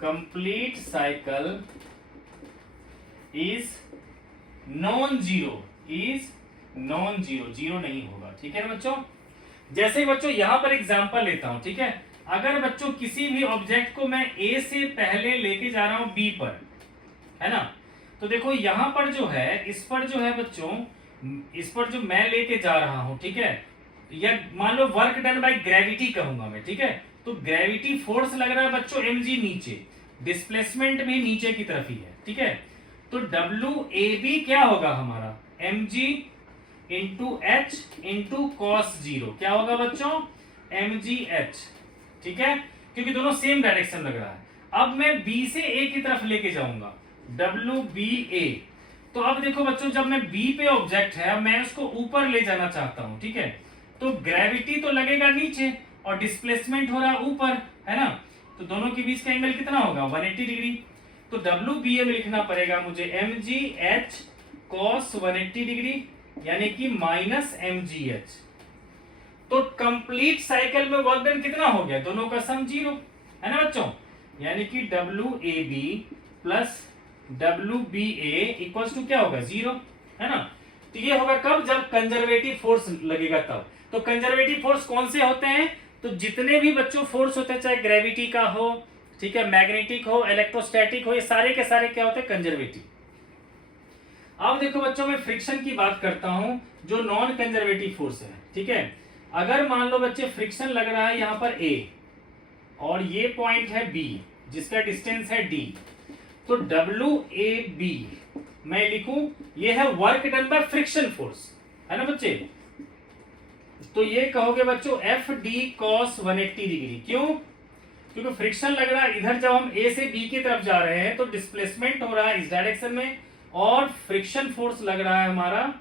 complete cycle is non zero, is non zero, zero नहीं होगा। ठीक है बच्चों, जैसे ही बच्चों यहां पर एग्जांपल लेता हूं। ठीक है, अगर बच्चों किसी भी ऑब्जेक्ट को मैं ए से पहले लेके जा रहा हूं बी पर, है ना, तो देखो यहां पर जो है, इस पर जो है बच्चों, इस पर जो मैं लेके जा रहा हूं, ठीक है, या मान लो वर्क डन बाय ग्रेविटी कहूंगा मैं। ठीक है, तो ग्रेविटी फोर्स लग रहा है बच्चों mg नीचे, डिस्प्लेसमेंट भी नीचे की तरफ ही है। ठीक है, तो WAB क्या होगा हमारा, mg into H into cos zero, क्या होगा बच्चों, mgh। ठीक है, क्योंकि दोनों सेम डायरेक्शन लग रहा है। अब मैं B से A की तरफ लेके जाऊंगा, WBA। तो अब देखो बच्चों जब मैं B पे ऑब्जेक्ट है, अब मैं उसको ऊपर ले जाना चाहता हूं। ठीक है, तो ग्रेविटी तो लगेगा नीचे और डिस्प्लेसमेंट हो रहा है ऊपर, है ना, तो दोनों के बीच का एंगल कितना होगा, 180 डिग्री। तो WBA में लिखना पड़ेगा मुझे mgh cos 180 डिग्री, यानी कि माइनस mgh। तो कंप्लीट साइकिल में वर्क डन कितना हो गया, दोनों का सम जीरो, है ना बच्चों, यानी कि WAB plus WBA equals to क्या होगा, जीरो, है ना। तो ये होगा कब, जब कंजर्वेटिव फोर्स लगेगा तब। तो कंजर्वेटिव फोर्स कौन से होते हैं, तो जितने भी बच्चों फोर्स होते हैं, चाहे ग्रेविटी का हो, ठीक है, मैग्नेटिक हो, इलेक्ट्रोस्टैटिक हो, ये सारे के सारे क्या होते हैं, कंजर्वेटिव। अब देखो बच्चों मैं फ्रिक्शन की बात करता हूं, जो नॉन कंजर्वेटिव फोर्स है। ठीक है, अगर मान लो बच्चे फ्रिक्शन लग रहा है यहां पर A और ये पॉइंट है B जिसका डिस्टेंस है D, तो WAB मैं लिखूं, ये है work done by friction force, है ना बच्चे। तो ये कहोगे बच्चों FD cos 180 डिग्री, क्यों, क्योंकि फ्रिक्शन लग रहा है इधर, जब हम A से B की तरफ जा रहे हैं तो डिस्प्लेसमेंट हो रहा है इस डायरेक्शन में और फ्रिक्शन फोर्स लग रहा है हमारा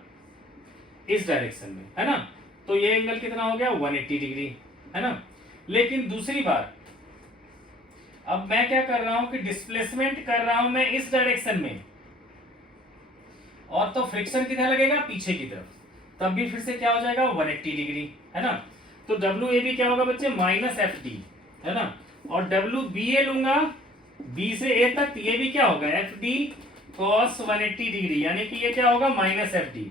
इस डायरेक्शन में, है ना। तो ये एंगल कितना हो गया, 180 डिग्री, है ना। लेकिन दूसरी बात, अब मैं क्या कर रहा हूं कि डिस्प्लेसमेंट कर रहा हूं मैं इस डायरेक्शन में, और तो फ्रिक्शन किधर लगेगा, पीछे की तरफ, तब भी फिर से क्या हो जाएगा, 180 डिग्री, है ना। तो WAB क्या होगा बच्चे, माइनस FD, है ना, और WBA लूंगा B से A तक, ये भी क्या होगा, FD cos 180 डिग्री, यानी कि ये क्या होगा, माइनस FD।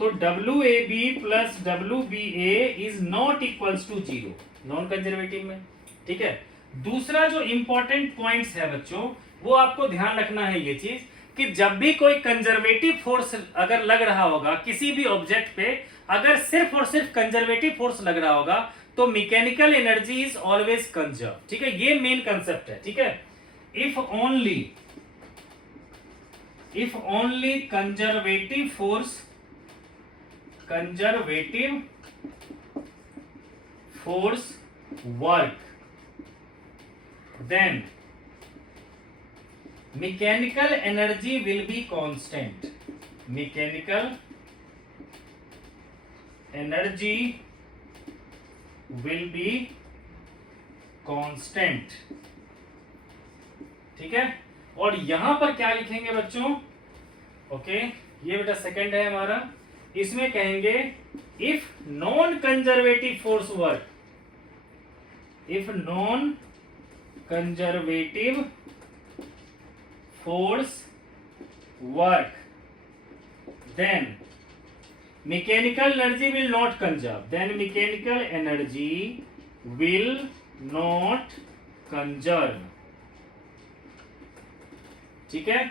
तो WAB plus WBA is not equals to zero, non conservative में। ठीक है, दूसरा जो इंपॉर्टेंट पॉइंट्स है बच्चों, वो आपको ध्यान रखना है ये चीज कि जब भी कोई कंजर्वेटिव फोर्स अगर लग रहा होगा किसी भी ऑब्जेक्ट पे, अगर सिर्फ और सिर्फ कंजर्वेटिव फोर्स लग रहा होगा तो mechanical energy is always conserve. ठीक है, ये मेन कंसेप्ट है। ठीक है, if only conservative force work, then mechanical energy will be constant, mechanical energy will be constant, ठीक है। और यहां पर क्या लिखेंगे बच्चों, ओके, ये बेटा सेकंड है हमारा, इसमें कहेंगे if non conservative force work, if non conservative force work then mechanical energy will not conserve, then mechanical energy will not conserve, ठीक है,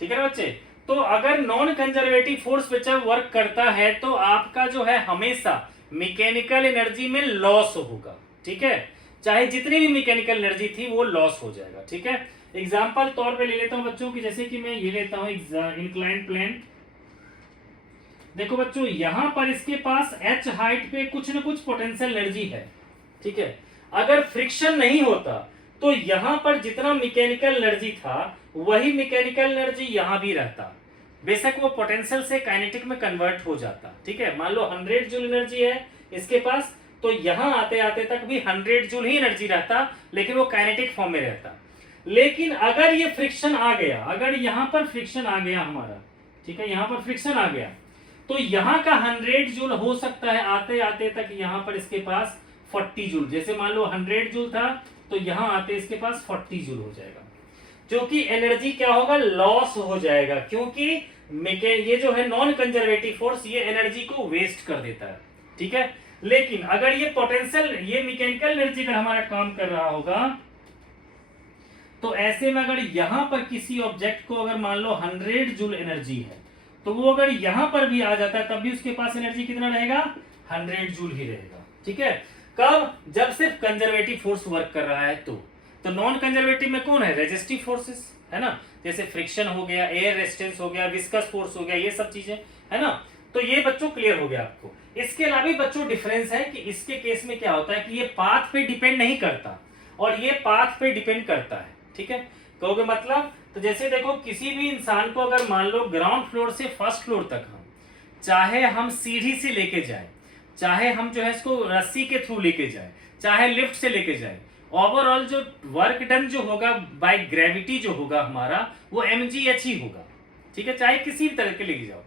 ठीक है ना बच्चे। तो अगर नॉन कंजर्वेटिव फोर्स बच्चा वर्क करता है तो आपका जो है हमेशा मैकेनिकल एनर्जी में लॉस होगा, ठीक है, चाहे जितनी भी मैकेनिकल एनर्जी थी वो लॉस हो जाएगा, ठीक है। एग्जांपल तौर पे ले लेता हूं बच्चों की, जैसे कि मैं ये लेता हूं इंक्लाइंड प्लेन। देखो बच्चों यहां पर इसके पास h हाइट पे कुछ ना कुछ पोटेंशियल एनर्जी है, ठीक है। अगर फ्रिक्शन नहीं होता तो यहां पर जितना मैकेनिकल एनर्जी था वही मैकेनिकल एनर्जी यहां भी रहता, बेशक वो पोटेंशियल से काइनेटिक में कन्वर्ट हो जाता, ठीक है। मान लो 100 जूल एनर्जी है इसके पास, तो यहां आते आते तक भी 100 जूल ही एनर्जी रहता, लेकिन वो काइनेटिक फॉर्म में रहता। लेकिन अगर ये फ्रिक्शन आ गया, अगर यहां पर फ्रिक्शन आ गया हमारा, ठीक है, यहां पर फ्रिक्शन आ गया तो यहां का 100 जूल हो सकता है आते आते तक यहां पर इसके पास 40 जूल, जैसे मान लो 100 जूल था तो यहां आते इसके पास 40 जूल हो जाएगा, क्योंकि एनर्जी क्या होगा, लॉस हो जाएगा, क्योंकि ये जो है नॉन कंजर्वेटिव फोर्स ये एनर्जी को वेस्ट कर देता है, ठीक है। लेकिन अगर ये पोटेंशियल, ये मैकेनिकल एनर्जी अगर हमारा काम कर रहा होगा तो ऐसे में अगर यहां पर किसी ऑब्जेक्ट को अगर मान लो 100 जूल एनर्जी है तो वो अगर यहां पर भी आ जाता है तब भी उसके पास एनर्जी कितना रहेगा, 100 जूल ही रहेगा, ठीक है। कब, जब सिर्फ कंजर्वेटिव फोर्स वर्क कर रहा है तो नॉन कंजर्वेटिव में कौन है, रेजिस्टिव फोर्सेस, है ना, जैसे फ्रिक्शन हो गया, एयर रेजिस्टेंस हो गया, विस्कस फोर्स हो गया, ये सब चीजें, है ना। तो ये बच्चों क्लियर हो गया आपको। इसके अलावा भी बच्चों डिफरेंस है कि इसके केस में क्या होता है कि ये पाथ पे डिपेंड नहीं करता और ये पाथ पे डिपेंड करता है, ठीक है। कहोगे मतलब, तो जैसे देखो किसी भी इंसान को अगर मान लो ग्राउंड फ्लोर से फर्स्ट फ्लोर तक हम चाहे हम सीढ़ी से लेके जाए, चाहे हम जो है इसको रस्सी के थ्रू लेके जाए, चाहे लिफ्ट से लेके जाए, ओवरऑल जो वर्क डन जो होगा बाय ग्रेविटी जो होगा हमारा वो mgh ही होगा, ठीक है, चाहे किसी भी तरह के लेके जाओ।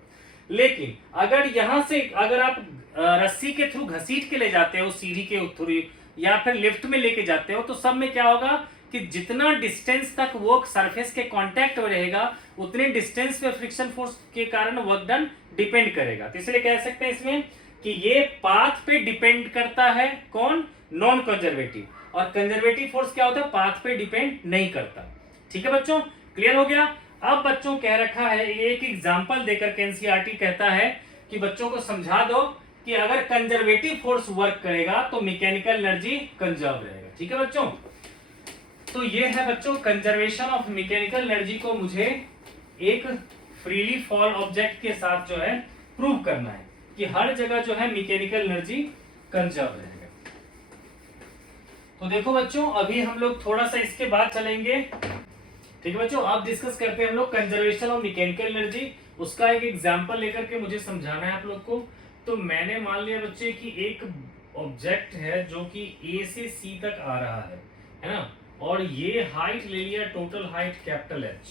लेकिन अगर यहां से अगर आप रस्सी के थ्रू घसीट के ले जाते हो सीढ़ी के थ्रू या फिर लिफ्ट में लेके जाते हो तो सब में क्या होगा कि जितना डिस्टेंस तक वो सरफेस के कांटेक्ट में रहेगा उतने डिस्टेंस पे फ्रिक्शन फोर्स के कारण वर्क डन डिपेंड करेगा। तो इसलिए कह सकते हैं इसमें कि ये पाथ पे डिपेंड करता है, कौन, नॉन कंजर्वेटिव, और कंजर्वेटिव फोर्स क्या होता है, पाथ पे डिपेंड नहीं करता, ठीक है बच्चों, क्लियर हो गया। अब बच्चों कह रखा है, एक एग्जांपल देकर के एनसीईआरटी कहता है कि बच्चों को समझा दो कि अगर कंजर्वेटिव फोर्स वर्क करेगा तो मैकेनिकल एनर्जी कंजर्व रहेगा, ठीक है बच्चों। तो ये है बच्चों कंजर्वेशन ऑफ मैकेनिकल एनर्जी को मुझे एक फ्रीली फॉल ऑब्जेक्ट के साथ जो है प्रूव करना है कि हर जगह जो है मैकेनिकल एनर्जी कंजर्व रहेगा। तो देखो बच्चों अभी हम लोग थोड़ा सा इसके बाद चलेंगे, ठीक है बच्चों। अब डिस्कस करते हैं हम लोग कंजर्वेशन ऑफ मैकेनिकल एनर्जी, उसका एक एग्जांपल लेकर के मुझे समझाना है आप लोग को। तो मैंने मान लिया बच्चे कि एक ऑब्जेक्ट है जो कि ए से सी तक आ रहा है ना, और ये हाइट ले लिया टोटल हाइट कैपिटल एच,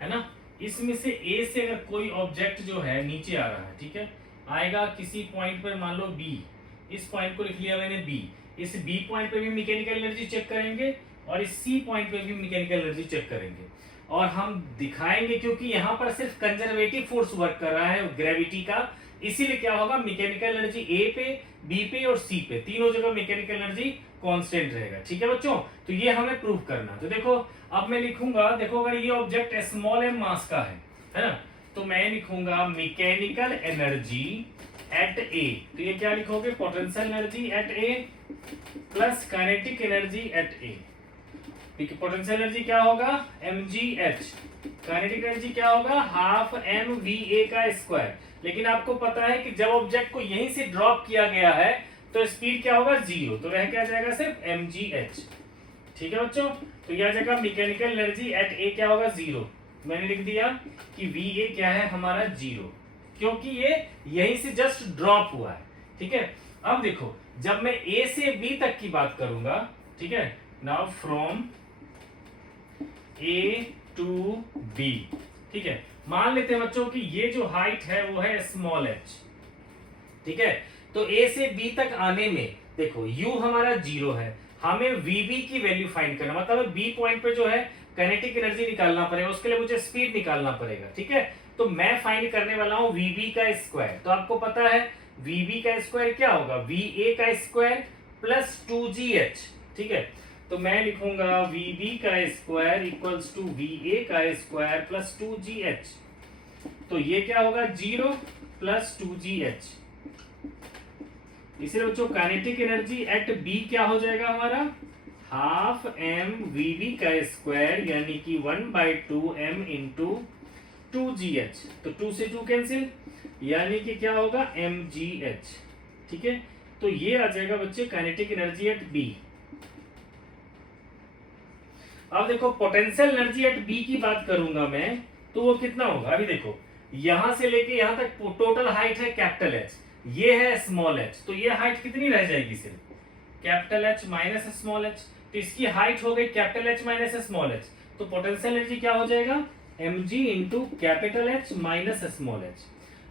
है ना। इसमें से ए से अगर कोई ऑब्जेक्ट जो है नीचे आ रहा है, ठीक है, आएगा किसी पॉइंट पर, मान लो बी, इस पॉइंट को लिख लिया मैंने बी, इस बी पॉइंट पे भी मैकेनिकल एनर्जी चेक करेंगे और इस सी पॉइंट पे भी मैकेनिकल एनर्जी चेक करेंगे और हम दिखाएंगे, क्योंकि यहाँ पर सिर्फ कंजर्वेटिव फोर्स वर्क कर रहा है ग्रेविटी का, इसीलिए क्या होगा मैकेनिकल एनर्जी ए पे, बी पे और सी पे तीनों जगह मैकेनिकल एनर्जी कांस्टेंट रहेगा, ठीक है बच्चों। तो ये हमें प्रूव करना। तो देखो अब मैं लिखूंगा, देखो अगर ये ऑब्जेक्ट स्मॉल एम मास का है ना, तो मैं लिखूंगा मैकेनिकल एनर्जी एट ए, तो ये क्या लिखोगे, potential energy at A plus kinetic energy at A. Potential energy क्या होगा, mgh, काइनेटिक एनर्जी क्या होगा, हाफ mva का स्क्वायर। लेकिन आपको पता है कि जब ऑब्जेक्ट को यहीं से ड्रॉप किया गया है तो स्पीड क्या होगा, 0, तो रह क्या जाएगा सिर्फ mgh, ठीक है बच्चों, तो यह जगह मैकेनिकल एनर्जी एट ए क्या होगा, 0। मैंने लिख दिया कि वी ए क्या है हमारा 0, क्योंकि ये यहीं से जस्ट ड्रॉप हुआ है। ठीक है, अब देखो जब मैं ए से बी तक की बात करूंगा, ठीक है, now from A to B, ठीक है, मान लेते हैं बच्चों कि ये जो हाइट है वो है स्मॉल एच। ठीक है, तो ए से बी तक आने में देखो u हमारा 0 है, हमें vb की वैल्यू फाइंड करना, मतलब बी पॉइंट पे जो है काइनेटिक एनर्जी निकालना पड़ेगा, उसके लिए मुझे स्पीड निकालना पड़ेगा। ठीक है, तो मैं फाइंड करने वाला हूं vb का स्क्वायर। तो आपको पता है vb का स्क्वायर क्या होगा, va का स्क्वायर प्लस 2gh। ठीक है, तो मैं लिखूंगा vb का स्क्वायर इक्वल्स टू va का स्क्वायर प्लस 2gh। तो ये क्या होगा, 0 प्लस 2gh। इसलिए बच्चों काइनेटिक एनर्जी एट बी क्या हो जाएगा हमारा, हाफ एम वी बी का स्क्वायर, यानी कि 1/2 m इंटू 2gh। तो 2 से 2 कैंसिल, यानी कि क्या होगा mgh। ठीक है, तो ये आ जाएगा बच्चे काइनेटिक एनर्जी एट बी। अब देखो पोटेंशियल एनर्जी एट बी की बात करूंगा मैं, तो वो कितना होगा, अभी देखो यहां से लेके यहां तक टोटल हाइट है कैपिटल एच, ये है स्मॉल एच, तो ये हाइट कितनी रह जाएगी, सिर्फ capital H minus small h. तो इसकी हाइट हो गई capital H minus small h, तो पोटेंशियल एनर्जी क्या हो जाएगा, mg into capital H minus small h.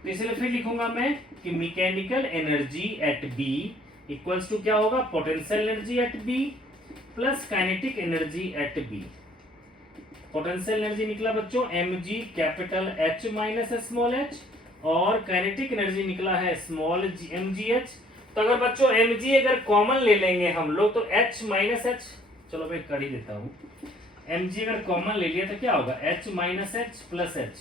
तो इसलिए फिर लिखूंगा मैं कि mechanical energy at B equals to क्या होगा, potential energy at B plus kinetic energy at B. Potential energy निकला बच्चों mg capital h minus small h, और काइनेटिक एनर्जी निकला है स्मॉल mgh। तो अगर बच्चों mg अगर कॉमन ले लेंगे हम लोग तो h माइनस h, चलो मैं कर ही देता हूं, mg अगर कॉमन ले लिया तो क्या होगा, h minus h plus h,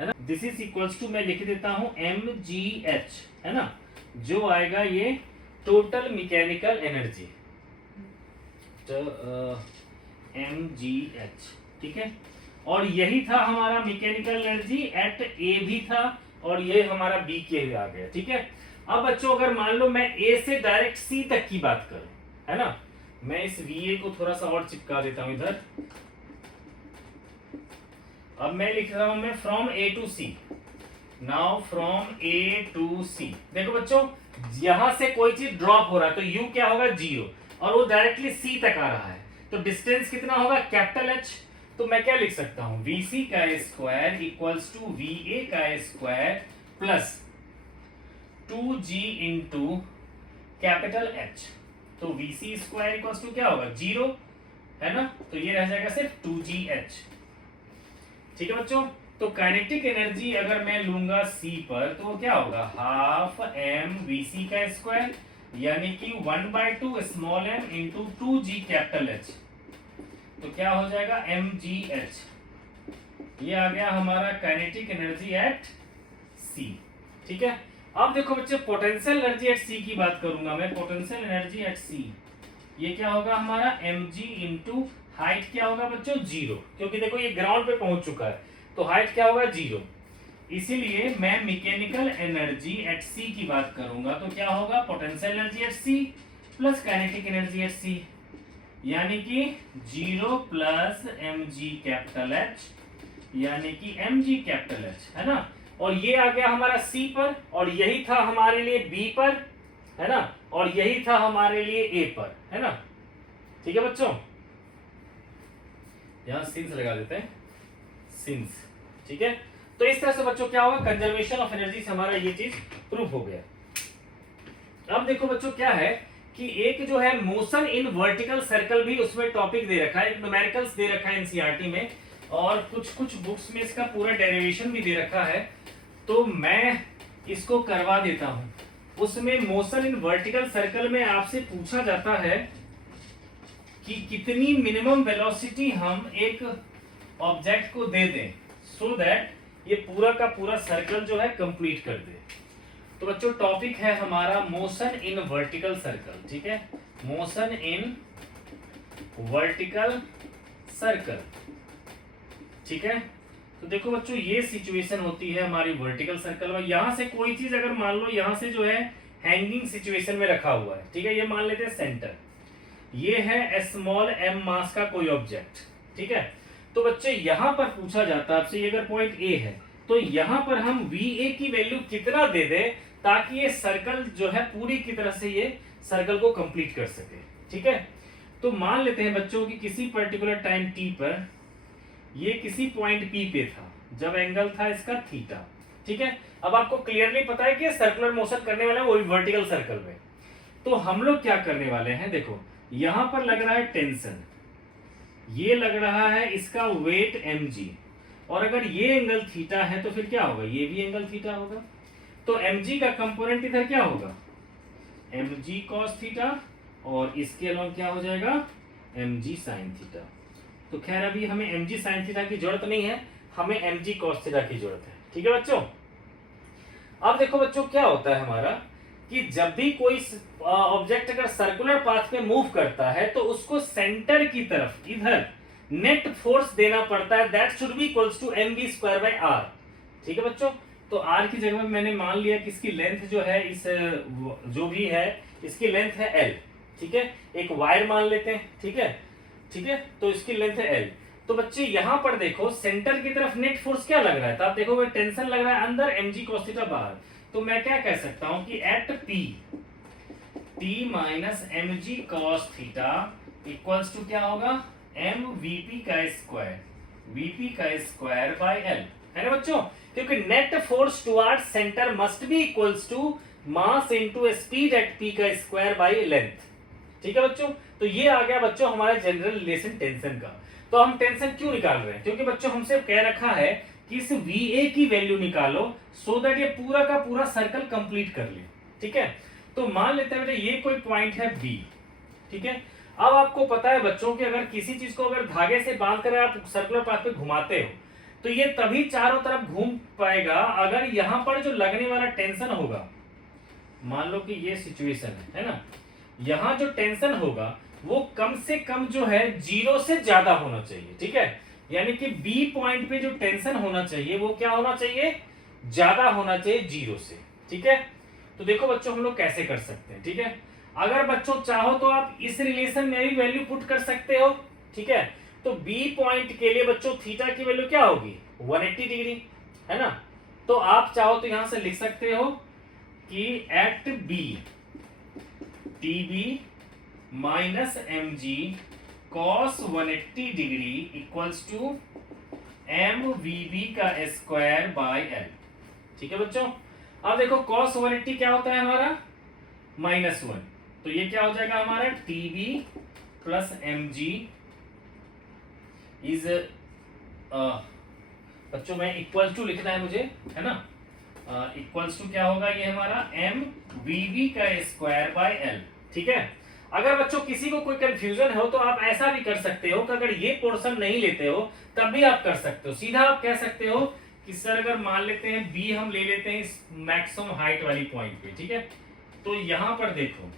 है ना। दिस इज इक्वल्स टू मैं लिख देता हूं mgh, है ना, जो आएगा ये टोटल मैकेनिकल एनर्जी, तो mgh। ठीक है, और यही था हमारा मैकेनिकल एनर्जी एट ए भी था, और ये हमारा बी के आ गया। ठीक है, अब बच्चों अगर मान लो मैं ए से डायरेक्ट सी तक की बात करूं, है ना, मैं इस वी को थोड़ा सा और चिपका देता हूं इधर। अब मैं लिख रहा हूं मैं from A to C, now from A to C. देखो बच्चों यहां से कोई चीज ड्रॉप हो रहा है तो यू क्या होगा, 0, और वो डायरेक्टली सी तक आ रहा है, तो डिस्टेंस कितना होगा, कैपिटल एच। तो मैं क्या लिख सकता हूं, vc का स्क्वायर इक्वल्स टू va का square plus 2g into capital h। तो vc स्क्वायर इक्वल्स टू क्या होगा, 0, है ना, तो ये रह जाएगा सिर्फ 2gh। ठीक है बच्चों, तो काइनेटिक एनर्जी अगर मैं लूंगा c पर तो क्या होगा, हाफ m vc का स्क्वायर, यानी कि 1/2 small m into 2g capital h। तो क्या हो जाएगा mgh। ये आ गया हमारा काइनेटिक एनर्जी एट c। ठीक है, अब देखो बच्चे पोटेंशियल एनर्जी एट c की बात करूंगा मैं, पोटेंशियल एनर्जी एट c ये क्या होगा हमारा mg इंटू हाइट क्या होगा बच्चों, 0, क्योंकि देखो ये ग्राउंड पे पहुंच चुका है तो हाइट क्या होगा, 0। इसीलिए मैं मैकेनिकल एनर्जी एट c की बात करूंगा तो क्या होगा, potential energy eight c plus kinetic energy eight c, यानी कि 0 प्लस mg कैपिटल H, यानी कि mg कैपिटल H, है ना। और ये आ गया हमारा C पर, और यही था हमारे लिए B पर, है ना, और यही था हमारे लिए A पर, है ना। ठीक है बच्चों, यहां सिंस लगा देते हैं, सिंस। ठीक है, तो इस तरह से बच्चों क्या होगा, कंजर्वेशन ऑफ एनर्जी से हमारा ये चीज प्रूफ हो गया। अब देखो बच्चों क्या है कि एक जो है मोशन इन वर्टिकल सर्कल भी उसमें टॉपिक दे रखा है, न्यूमेरिकल्स दे रखा है एनसीईआरटी में, और कुछ बुक्स में इसका पूरा डेरिवेशन भी दे रखा है, तो मैं इसको करवा देता हूं। उसमें मोशन इन वर्टिकल सर्कल में आपसे पूछा जाता है कि कितनी मिनिमम वेलोसिटी हम एक ऑब्जेक्ट को दे दें सो दैट ये पूरा का पूरा सर्कल जो है कंप्लीट कर दे। तो बच्चों टॉपिक है हमारा मोशन इन वर्टिकल सर्कल। ठीक है, मोशन इन वर्टिकल सर्कल। ठीक है, तो देखो बच्चों ये सिचुएशन होती है हमारी वर्टिकल सर्कल में। यहां से कोई चीज अगर मान लो यहां से जो है हैंगिंग सिचुएशन में रखा हुआ है, ठीक है, ये मान लेते हैं सेंटर। ये है स्मॉल एम मास का कोई ऑब्जेक्ट, ठीक है। तो बच्चे यहां पर पूछा जाता है आपसे, ये अगर पॉइंट ए है तो यहां पर हम वी ए की वैल्यू कितना दे दें ताकि ये सर्कल जो है पूरी की तरह से ये सर्कल को कंप्लीट कर सके, ठीक है। तो मान लेते हैं बच्चों की किसी पर्टिकुलर टाइम टी पर ये किसी पॉइंट पी पे था जब एंगल था इसका थीटा, ठीक है। अब आपको क्लियरली पता है कि सर्कुलर मोशन करने वाला है वो भी वर्टिकल सर्कल में। तो हम लोग क्या करने वाले हैं, देखो यहां पर लग रहा है टेंशन, ये लग रहा है इसका वेट mg, और अगर ये एंगल थीटा है तो फिर क्या होगा, ये भी एंगल थीटा होगा। तो mg का कंपोनेंट इधर क्या होगा, mg cos थीटा, और इसके अलावा क्या हो जाएगा mg sin थीटा। तो खैर अभी हमें mg sin थीटा की जरूरत नहीं है, हमें mg cos थीटा की जरूरत है, ठीक है बच्चों। अब देखो बच्चों क्या होता है हमारा कि जब भी कोई ऑब्जेक्ट अगर सर्कुलर पाथ में मूव करता है तो उसको सेंटर की तरफ इधर नेट फोर्स देना पड़ता है, that should be equals to mv²/r, ठीक है बच्चों। तो r की जगह में मैंने मान लिया कि इसकी लेंथ जो है इस जो भी है इसकी लेंथ है l, ठीक है। एक वायर मान लेते हैं, ठीक है, ठीक है। तो इसकी लेंथ है l। तो बच्चे यहां पर देखो सेंटर की तरफ नेट फोर्स क्या लग रहा है, तो आप देखो टेंशन लग रहा है अंदर, mg cos थीटा बाहर। तो मैं क्या कह सकता हूं कि at p t minus mg cos theta equals to क्या होगा, mvp का स्क्वायर, vp का स्क्वायर बाय l, है ना बच्चों। क्योंकि net force toward centre must be equals to mass into speed at p का स्क्वायर बाय लेंथ, ठीक है बच्चों। तो ये आ गया बच्चों हमारा जनरल रिलेशन टेंशन का। तो हम टेंशन क्यों निकाल रहे हैं, क्योंकि बच्चों हमसे कह रखा है कि इस VA की वैल्यू निकालो सो दैट ये पूरा का पूरा सर्कल कंप्लीट कर ले, ठीक है। तो मान लेते हैं बेटा ये कोई पॉइंट है B, ठीक है। अब आपको पता है बच्चों कि अगर किसी चीज को अगर धागे से बांध कर आप सर्कुलर पाथ पे घुमाते हो तो ये तभी चारों तरफ घूम पाएगा अगर यहां पर जो लगने वाला टेंशन होगा, मान लो कि ये सिचुएशन है ना, यहां जो टेंशन होगा वो कम से कम जो है 0 से ज्यादा होना चाहिए, ठीक है। यानी कि बी पॉइंट पे जो टेंशन होना चाहिए वो क्या होना चाहिए, ज्यादा होना चाहिए 0 से, ठीक है। तो देखो बच्चों हम लोग कैसे कर सकते हैं, ठीक है। अगर बच्चों चाहो तो आप इस रिलेशन में भी वैल्यू पुट कर सकते हो, ठीक है। तो बी पॉइंट के लिए बच्चों थीटा की वैल्यू क्या होगी, 180 डिग्री, है ना। तो आप चाहो तो यहां से लिख सकते हो कि at B TB minus mg cos 180 degree equals to mvb का स्क्वायर बाय l, ठीक है बच्चों। अब देखो cos 180 क्या होता है हमारा -1, तो ये क्या हो जाएगा हमारा tb प्लस mg इज बच्चों में इक्वल टू लिखना है मुझे, है ना। इक्वल्स टू क्या होगा ये हमारा mvb का स्क्वायर बाय l, ठीक है। अगर बच्चों किसी को कोई कंफ्यूजन हो तो आप ऐसा भी कर सकते हो कि अगर ये पोर्शन नहीं लेते हो तब भी आप कर सकते हो, सीधा आप कह सकते हो कि सर अगर मान लेते हैं बी हम ले लेते हैं इस मैक्सिमम हाइट वाली पॉइंट पे, ठीक है। तो यहां पर देखो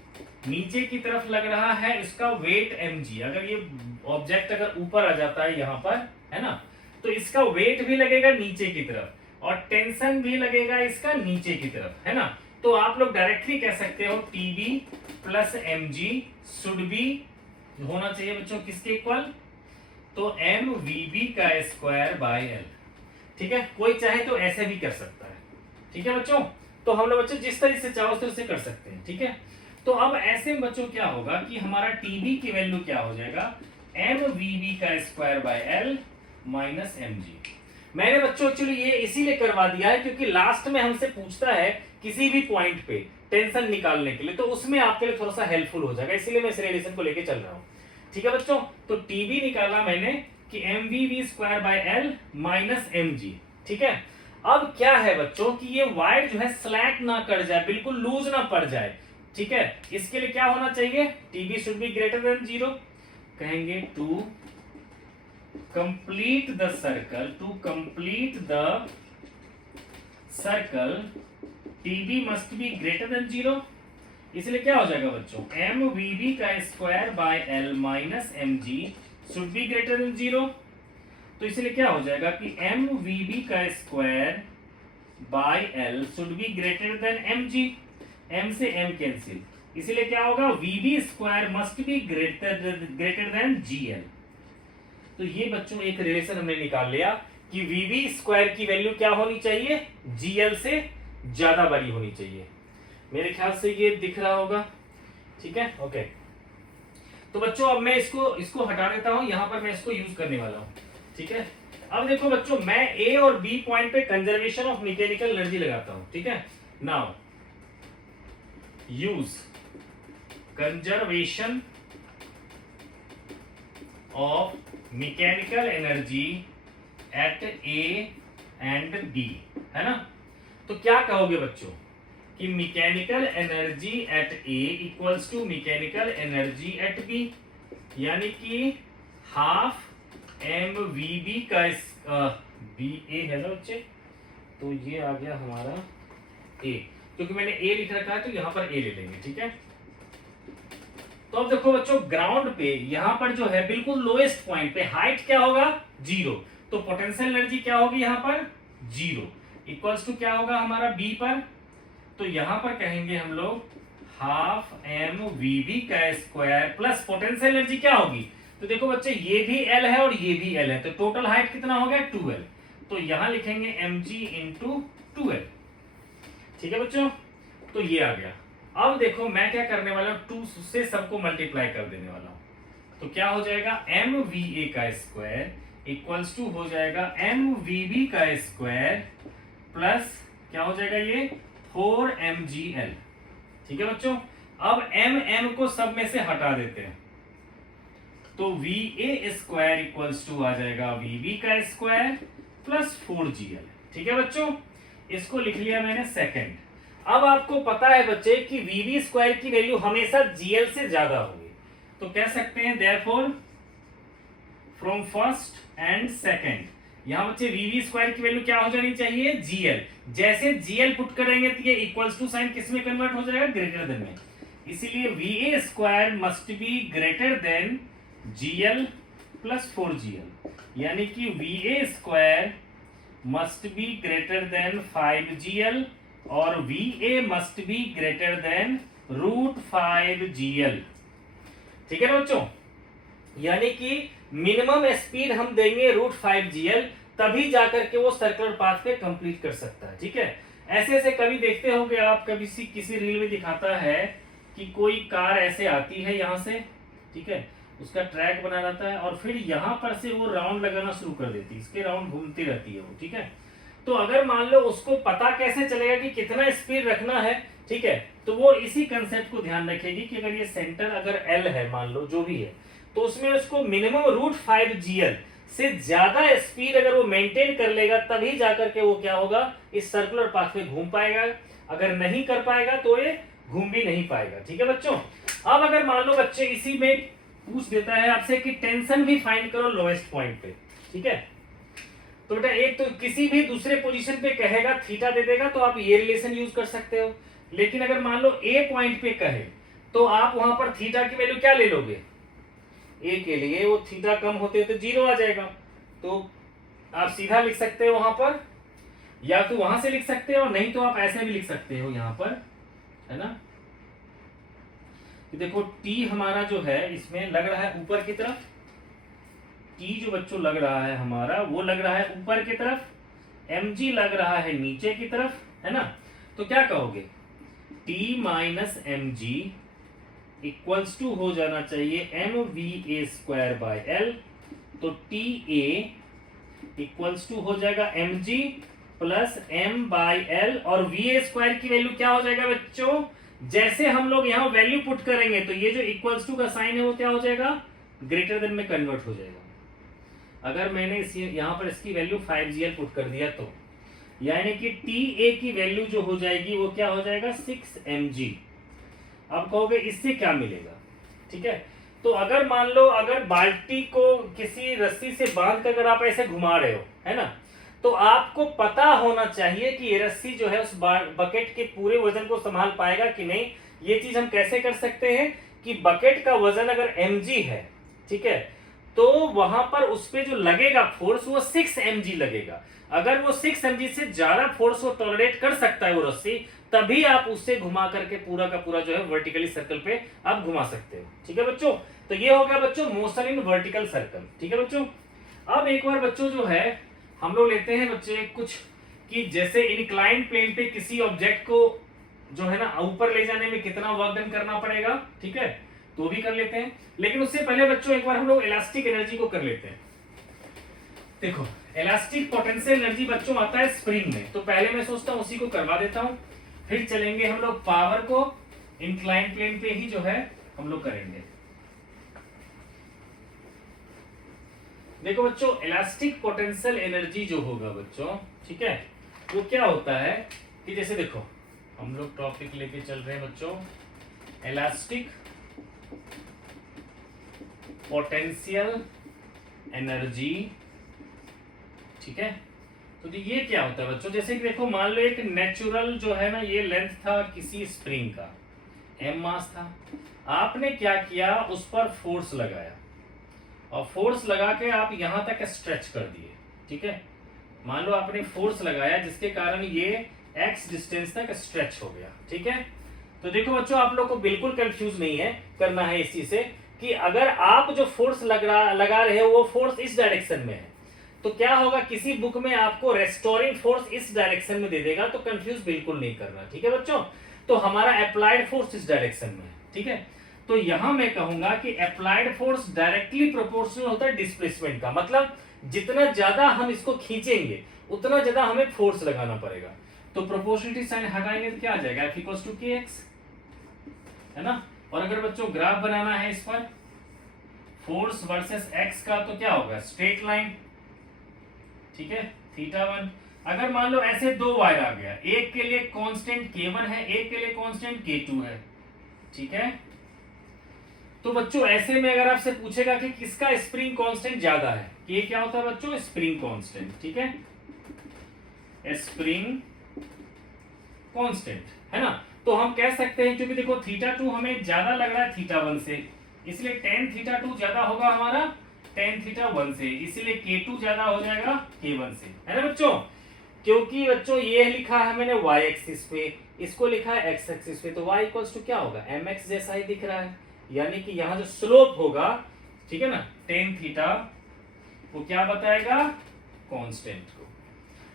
नीचे की तरफ लग रहा है इसका वेट mg, अगर ये ऑब्जेक्ट अगर ऊपर आ जाता है यहां पर, है ना, तो इसका वेट भी लगेगा नीचे की तरफ और टेंशन भी लगेगा इसका नीचे की तरफ, है ना। तो आप लोग डायरेक्टली कह सकते हो TB plus mg should B होना चाहिए बच्चों किसके इक्वल, तो mvb का स्क्वायर बाय l, ठीक है। कोई चाहे तो ऐसे भी कर सकता है, ठीक है बच्चों। तो हम लोग बच्चों जिस तरीके से चाहो उस तरह से कर सकते हैं, ठीक है। तो अब ऐसे में बच्चों क्या होगा कि हमारा tb की वैल्यू क्या हो जाएगा, mvb का square by l minus mg। मैंने बच्चों एक्चुअली ये इसीलिए करवा दिया है क्योंकि लास्ट में हमसे पूछता है किसी भी पॉइंट पे टेंशन निकालने के लिए, तो उसमें आपके लिए थोड़ा सा हेल्पफुल हो जाएगा, इसीलिए मैं इस रिलेशन को लेके चल रहा हूं, ठीक है बच्चों। तो टीबी निकाला मैंने कि mvv square by l minus mg, ठीक है। अब क्या है बच्चों कि ये वायर जो है स्लैट ना कर जाए, बिल्कुल लूज ना पड़ जाए, ठीक है। इसके लिए क्या होना चाहिए, TB should be greater than 0, कहेंगे to complete the circle, to complete the circle TB must be greater than 0, इसलिए क्या हो जाएगा बच्चों mvb का square by l minus mg should be greater than 0। तो इसलिए क्या हो जाएगा कि mvb का square by l should be greater than mg, m से m कैंसिल, इसीलिए क्या होगा, VB square must be greater than GL. तो ये बच्चों एक रिलेशन हमने निकाल लिया कि वीबी स्क्वायर की वैल्यू क्या होनी चाहिए, जीएल से ज्यादा बड़ी होनी चाहिए। मेरे ख्याल से ये दिख रहा होगा, ठीक है, ओके। तो बच्चों अब मैं इसको हटा देता हूं, यहां पर मैं इसको यूज करने वाला हूं, ठीक है। अब देखो बच्चों, मैं ए और बी पॉइंट पे कंजर्वेशन ऑफ मैकेनिकल एनर्जी लगाता हूं, ठीक है। Now use conservation of mechanical energy at A and B, है ना। तो क्या कहोगे बच्चों कि mechanical energy at A equals to mechanical energy at B, यानी कि हाफ एम वी बी का बी ए है ना बच्चे, तो ये आ गया हमारा ए, क्योंकि मैंने ए लिख रखा है तो यहां पर ए ले लेंगे, ठीक है। तो अब देखो बच्चों, ग्राउंड पे यहां पर जो है बिल्कुल लोएस्ट पॉइंट पे हाइट क्या होगा, 0, तो पोटेंशियल एनर्जी क्या होगी यहां पर 0, इक्वल्स टू क्या होगा हमारा बी पर, तो यहां पर कहेंगे हम लोग हाफ एम वी बी का स्क्वायर प्लस पोटेंशियल एनर्जी क्या होगी, तो देखो बच्चे ये भी एल है और ये भी एल है, तो टोटल हाइट कितना हो गया 2l, तो यहां लिखेंगे mg इंटू 2l, ठीक है बच्चों। तो ये आ गया। अब देखो मैं क्या करने वाला हूं, 2 से सबको मल्टीप्लाई कर देने वाला हूं, तो क्या हो जाएगा एम वी ए का स्क्वायर इक्वल्स टू हो जाएगा एम वी बी का स्क्वायर प्लस क्या हो जाएगा ये 4mgl, ठीक है बच्चों। अब m को सब में से हटा देते हैं, तो V A square equals to आ जाएगा वी बी का स्क्वायर प्लस 4gl, ठीक है बच्चों। इसको लिख लिया मैंने सेकंड। अब आपको पता है बच्चे कि वी बी स्क्वायर की वैल्यू हमेशा जीएल से ज्यादा होगी, तो कह सकते हैं therefore from first and second, यहां बच्चे वी बी स्क्वायर की वैल्यू क्या हो जानी चाहिए, जीएल। जैसे जीएल पुट करेंगे तो ये इक्वल्स टू साइन किस में कन्वर्ट हो जाएगा, ग्रेटर देन में, इसीलिए we A square must be greater than GL plus 4gl, यानी कि we A square must be greater then 5gl और v A must be greater then √5gl, ठीक है ना बच्चों। यानी कि मिनिमम स्पीड हम देंगे √5gl, तभी जाकर के वो सर्कुलर पाथ पे कंप्लीट कर सकता है, ठीक है। ऐसे ऐसे कभी देखते हो कि आप कभी किसी रील में दिखाता है कि कोई कार ऐसे आती है यहां से, ठीक है, उसका ट्रैक बना रहता है और फिर यहां पर से वो राउंड लगाना शुरू कर देती है, इसके राउंड घूमती रहती है वो, ठीक है। तो अगर मान लो उसको पता कैसे चलेगा कि कितना स्पीड रखना है, ठीक है, तो वो इसी कंसेप्ट को ध्यान रखेगी कि अगर ये सेंटर अगर एल है मान लो जो भी है, तो उसमें उसको मिनिमम √5gl से ज्यादा स्पीड अगर वो मेंटेन कर लेगा तभी जाकर के वो क्या होगा, इस सर्कुलर पाथ पे घूम पाएगा, अगर नहीं कर पाएगा तो ये घूम भी नहीं पाएगा, ठीक है बच्चों। अब अगर मान लो बच्चे इसी में पूछ देता है आपसे कि टेंशन भी फाइंड करो लोएस्ट पॉइंट पे, ठीक है, तो बेटा एक तो किसी भी दूसरे पोजीशन पे कहेगा थीटा दे देगा तो आप ये रिलेशन यूज कर सकते हो, लेकिन अगर मान लो ए पॉइंट पे कहे तो आप वहां पर थीटा की वैल्यू क्या ले लोगे, ए के लिए वो थीटा कम होते तो 0 आ जाएगा, तो आप सीधा लिख सकते हो वहां पर, या तो वहां से लिख सकते हो, नहीं तो आप ऐसे भी लिख सकते हो यहां पर, है ना। देखो टी हमारा जो है इसमें लग रहा है ऊपर की तरफ, टी जो बच्चों लग रहा है हमारा वो लग रहा है ऊपर की तरफ, mg लग रहा है नीचे की तरफ, है ना। तो क्या कहोगे, t minus m g equals to हो जाना चाहिए m v A square by l, तो टी ए इक्वल्स टू हो जाएगा m g plus m by l, और वी ए स्क्वायर की वैल्यू क्या हो जाएगा बच्चों, जैसे हम लोग यहाँ वैल्यू पुट करेंगे तो ये जो इक्वल्स टू का साइन है वो क्या हो जाएगा, ग्रेटर देन में कन्वर्ट हो जाएगा। अगर मैंने यहाँ पर इसकी वैल्यू 5gl पुट कर दिया तो यानी कि टी ए की वैल्यू जो हो जाएगी वो क्या हो जाएगा 6mg। अब कहोगे इससे क्या मिलेगा, ठीक है, तो अगर मान लो अगर बाल्टी को किसी रस्सी से बांध कर अगर आप ऐसे घुमा रहे हो, है ना, तो आपको पता होना चाहिए कि ये रस्सी जो है उस बकेट के पूरे वजन को संभाल पाएगा कि नहीं। ये चीज हम कैसे कर सकते हैं कि बकेट का वजन अगर mg है, ठीक है, तो वहां पर उस पे जो लगेगा फोर्स वो 6 mg लगेगा। अगर वो 6 mg से ज्यादा फोर्स को टॉलरेट कर सकता है वो रस्सी, तभी आप उससे घुमा करके पूरा का पूरा जो है वर्टिकली सर्कल पे आप घुमा सकते हो। ठीक है बच्चों, तो ये हो गया बच्चों मोशन इन वर्टिकल सर्कल। ठीक है बच्चों, अब एक बार बच्चों जो है हम लोग लेते हैं बच्चे कुछ कि जैसे इंक्लाइंड प्लेन पे किसी ऑब्जेक्ट को जो है ना ऊपर ले जाने में कितना वर्क डन करना पड़ेगा, ठीक है, तो भी कर लेते हैं। लेकिन उससे पहले बच्चों एक बार हम लोग इलास्टिक एनर्जी को कर लेते हैं। देखो इलास्टिक पोटेंशियल एनर्जी बच्चों आता है स्प्रिंग में, तो पहले मैं सोचता हूं उसी को करवा देता हूं, फिर चलेंगे हम लोग पावर को इंक्लाइंड प्लेन पे ही जो है हम लोग करेंगे। देखो बच्चों इलास्टिक पोटेंशियल एनर्जी जो होगा बच्चों, ठीक है, वो क्या होता है कि जैसे देखो हम लोग टॉपिक लेके चल रहे हैं बच्चों इलास्टिक पोटेंशियल एनर्जी। ठीक है, तो ये क्या होता है बच्चों, जैसे कि देखो मान लो एक नेचुरल जो है ना ये लेंथ था किसी स्प्रिंग का, m मास था, आपने क्या किया उस पर फोर्स लगाया और फोर्स लगा के आप यहां तक स्ट्रेच कर दिए। ठीक है, मान लो आपने फोर्स लगाया जिसके कारण ये x डिस्टेंस तक स्ट्रेच हो गया। ठीक है, तो देखो बच्चों आप लोग को बिल्कुल कंफ्यूज नहीं है करना है इसी से कि अगर आप जो फोर्स लगा रहे हो वो फोर्स इस डायरेक्शन में है, तो क्या होगा किसी बुक में आपको रेस्टोरिंग फोर्स इस डायरेक्शन में दे देगा, तो कंफ्यूज बिल्कुल नहीं करना। ठीक है बच्चों, तो हमारा अप्लाइड फोर्स इस डायरेक्शन में है। ठीक है, तो यहां मैं कहूंगा कि अप्लाइड फोर्स डायरेक्टली प्रोपोर्शनल होता है डिस्प्लेसमेंट का, मतलब जितना ज्यादा हम इसको खींचेंगे उतना ज्यादा हमें फोर्स लगाना पड़ेगा। तो प्रोपोर्शनलिटी साइन हटाएंगे तो क्या आ जाएगा, F इक्वल्स टू kx, है ना। और अगर बच्चों ग्राफ बनाना है इस पर फोर्स वर्सेस x का, तो क्या होगा स्ट्रेट लाइन। ठीक है, θ1। अगर मान लो ऐसे दो वायर आ गया, एक के लिए कांस्टेंट k1 है, एक के लिए कांस्टेंट k2 है। ठीक है, तो बच्चों ऐसे में अगर आपसे पूछेगा कि किसका स्प्रिंग कांस्टेंट ज्यादा है, ये क्या होता है बच्चों स्प्रिंग कांस्टेंट। ठीक है, स्प्रिंग कांस्टेंट, है ना। तो हम कह सकते हैं क्योंकि देखो θ2 हमें ज्यादा लग रहा है θ1 से, इसलिए tan θ2 ज्यादा होगा हमारा tan θ1 से, इसीलिए k2 ज्यादा हो जाएगा k1 से, है ना बच्चों। क्योंकि बच्चों ये लिखा है मैंने y एक्सिस पे, इसको लिखा है x एक्सिस पे, तो y इक्वल्स टू क्या होगा mx जैसा ही दिख रहा है, यानी कि यहाँ जो स्लोप होगा, ठीक है ना, tan थीटा वो क्या बताएगा कांस्टेंट को।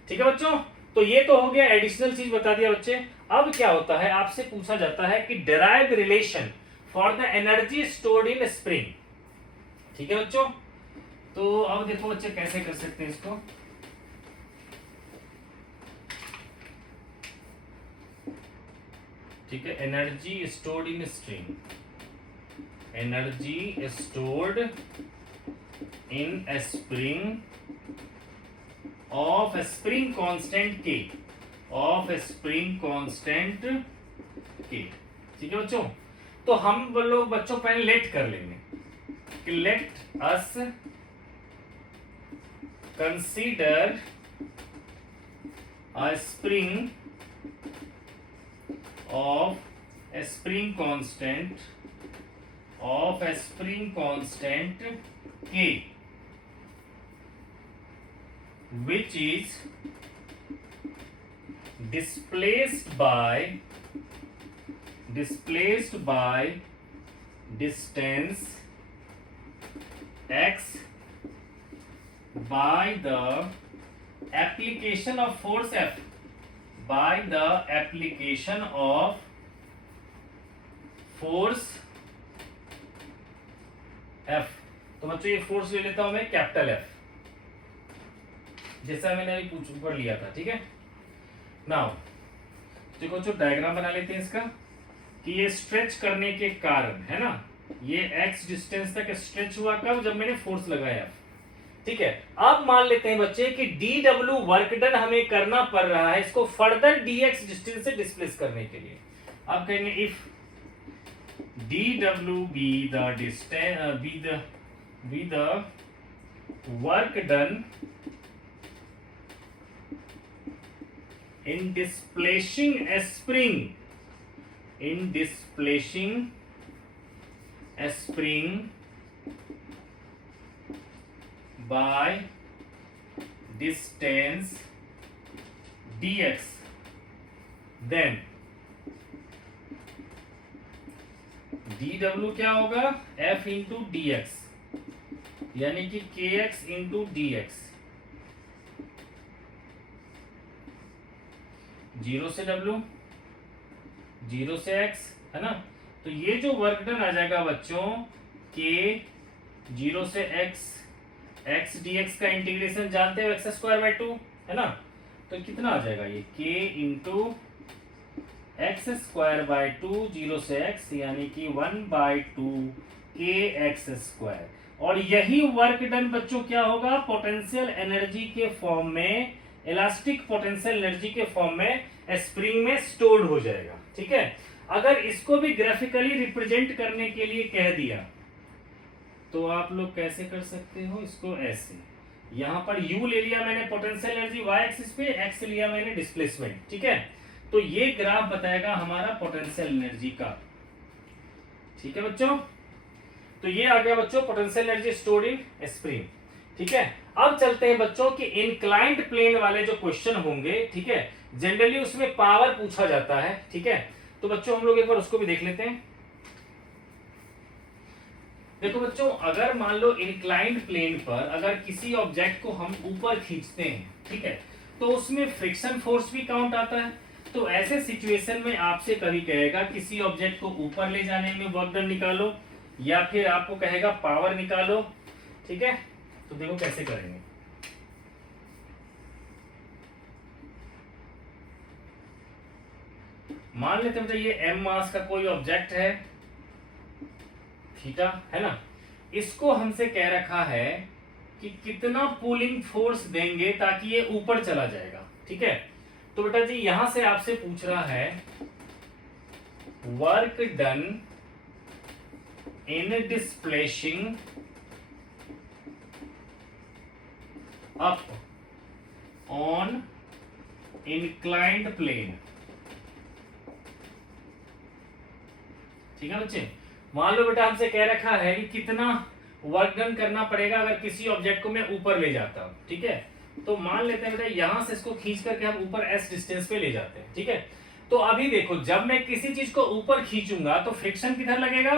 ठीक है बच्चों, तो ये तो हो गया एडिशनल चीज बता दिया बच्चे। अब क्या होता है आपसे पूछा जाता है कि derive relation for the energy stored in spring. ठीक है बच्चों, तो अब देखो बच्चे कैसे कर सकते हैं इसको। ठीक है, energy stored in spring, energy stored in A spring of spring constant k, of spring constant k। ठीक है बच्चों, तो हम लोग बच्चों पहले लेट कर लेंगे कि let us consider a spring of A spring constant, of A spring constant k which is displaced by distance x by the application of force F, by the application of force F। तो बच्चों ये force ले लेता हूं मैं capital F, जैसा मैंने अभी ऊपर लिया था। ठीक है, नाउ देखो जो डायग्राम बना लेते हैं इसका कि ये स्ट्रेच करने के कारण, है ना, ये x डिस्टेंस तक स्ट्रेच हुआ कब, जब मैंने फोर्स लगाया। ठीक है, अब मान लेते हैं बच्चे कि dw वर्क डन हमें करना पड़ रहा है इसको फर्दर dx डिस्टेंस से डिस्प्लेस करने के लिए। अब कहेंगे if dw be the distance be the work done in displacing a spring, in displacing a spring by distance dx, then dw क्या होगा, f इंटू डी एक्स, यानी कि kx इंटू डी एक्स, 0 से w, 0 से x, है ना। तो ये जो वर्क डन आ जाएगा बच्चों, k 0 से x, x dx का इंटीग्रेशन जानते हो x²/2, है ना। तो कितना आ जाएगा ये k इंटू x²/2, 0 से x, यानी कि 1/2 kx²। और यही वर्क डन बच्चों क्या होगा, पोटेंशियल एनर्जी के फॉर्म में, इलास्टिक पोटेंशियल एनर्जी के फॉर्म में स्प्रिंग में स्टोर्ड हो जाएगा। ठीक है, अगर इसको भी ग्राफिकली रिप्रेजेंट करने के लिए कह दिया तो आप लोग कैसे कर सकते हो, इसको ऐसे, यहां पर u ले लिया मैंने पोटेंशियल एनर्जी y एक्सिस पे, x लिया मैंने डिस्प्लेसमेंट। ठीक है, तो ये ग्राफ बताएगा हमारा पोटेंशियल एनर्जी का। ठीक है बच्चों, तो ये आ गया बच्चों potential energy stored in spring. ठीक है, अब चलते हैं बच्चों कि इंक्लाइंड प्लेन वाले जो क्वेश्चन होंगे, ठीक है, जनरली उसमें पावर पूछा जाता है। ठीक है, तो बच्चों हम लोग एक बार उसको भी देख लेते हैं। देखो बच्चों, अगर मान लो इंक्लाइंड प्लेन पर अगर किसी ऑब्जेक्ट को हम ऊपर खींचते हैं, ठीक है, तो उसमें फ्रिक्शन फोर्स भी काउंट आता है। तो ऐसे सिचुएशन में आपसे कभी कहेगा किसी ऑब्जेक्ट को ऊपर ले जाने में वर्क डन निकालो, या फिर आपको कहेगा पावर निकालो। ठीक है, तो देखो कैसे करेंगे। मान लेते हैं ये m मास का कोई ऑब्जेक्ट है, थीटा, है ना। इसको हमसे कह रखा है कि कितना पुलिंग फोर्स देंगे ताकि ये ऊपर चला जाएगा। ठीक है, तो बेटा जी यहां से आपसे पूछ रहा है work done in displacing up on inclined plane. ठीक है बच्चे, मान लो बेटा हमसे कह रखा है कि कितना वर्क डन करना पड़ेगा अगर किसी ऑब्जेक्ट को मैं ऊपर ले जाता हूं। ठीक है, तो मान लेते हैं बेटा यहां से इसको खींच करके हम ऊपर s डिस्टेंस पे ले जाते हैं। ठीक है, तो अभी देखो जब मैं किसी चीज को ऊपर खींचूंगा तो फ्रिक्शन किधर लगेगा,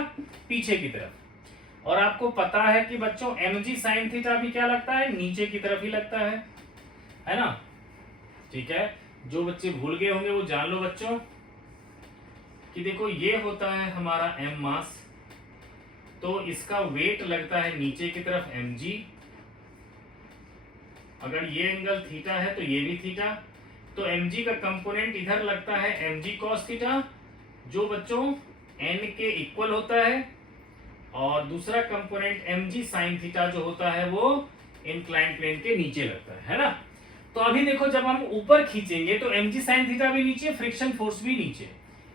पीछे की तरफ। और आपको पता है कि बच्चों mg sin थीटा भी क्या लगता है, नीचे की तरफ ही लगता है ना। ठीक है, जो बच्चे भूल गए होंगे वो जान लो बच्चों कि देखो ये होता है हमारा m मास, तो इसका वेट लगता है नीचे की तरफ mg। अगर ये एंगल थीटा है तो ये भी थीटा, तो mg का कंपोनेंट इधर लगता है mg cos थीटा, जो बच्चों n के इक्वल होता है, और दूसरा कंपोनेंट mg sin थीटा जो होता है वो इंक्लाइंड प्लेन के नीचे लगता है ना। तो अभी देखो जब हम ऊपर खींचेंगे तो mg sin थीटा भी नीचे, फ्रिक्शन फोर्स भी नीचे।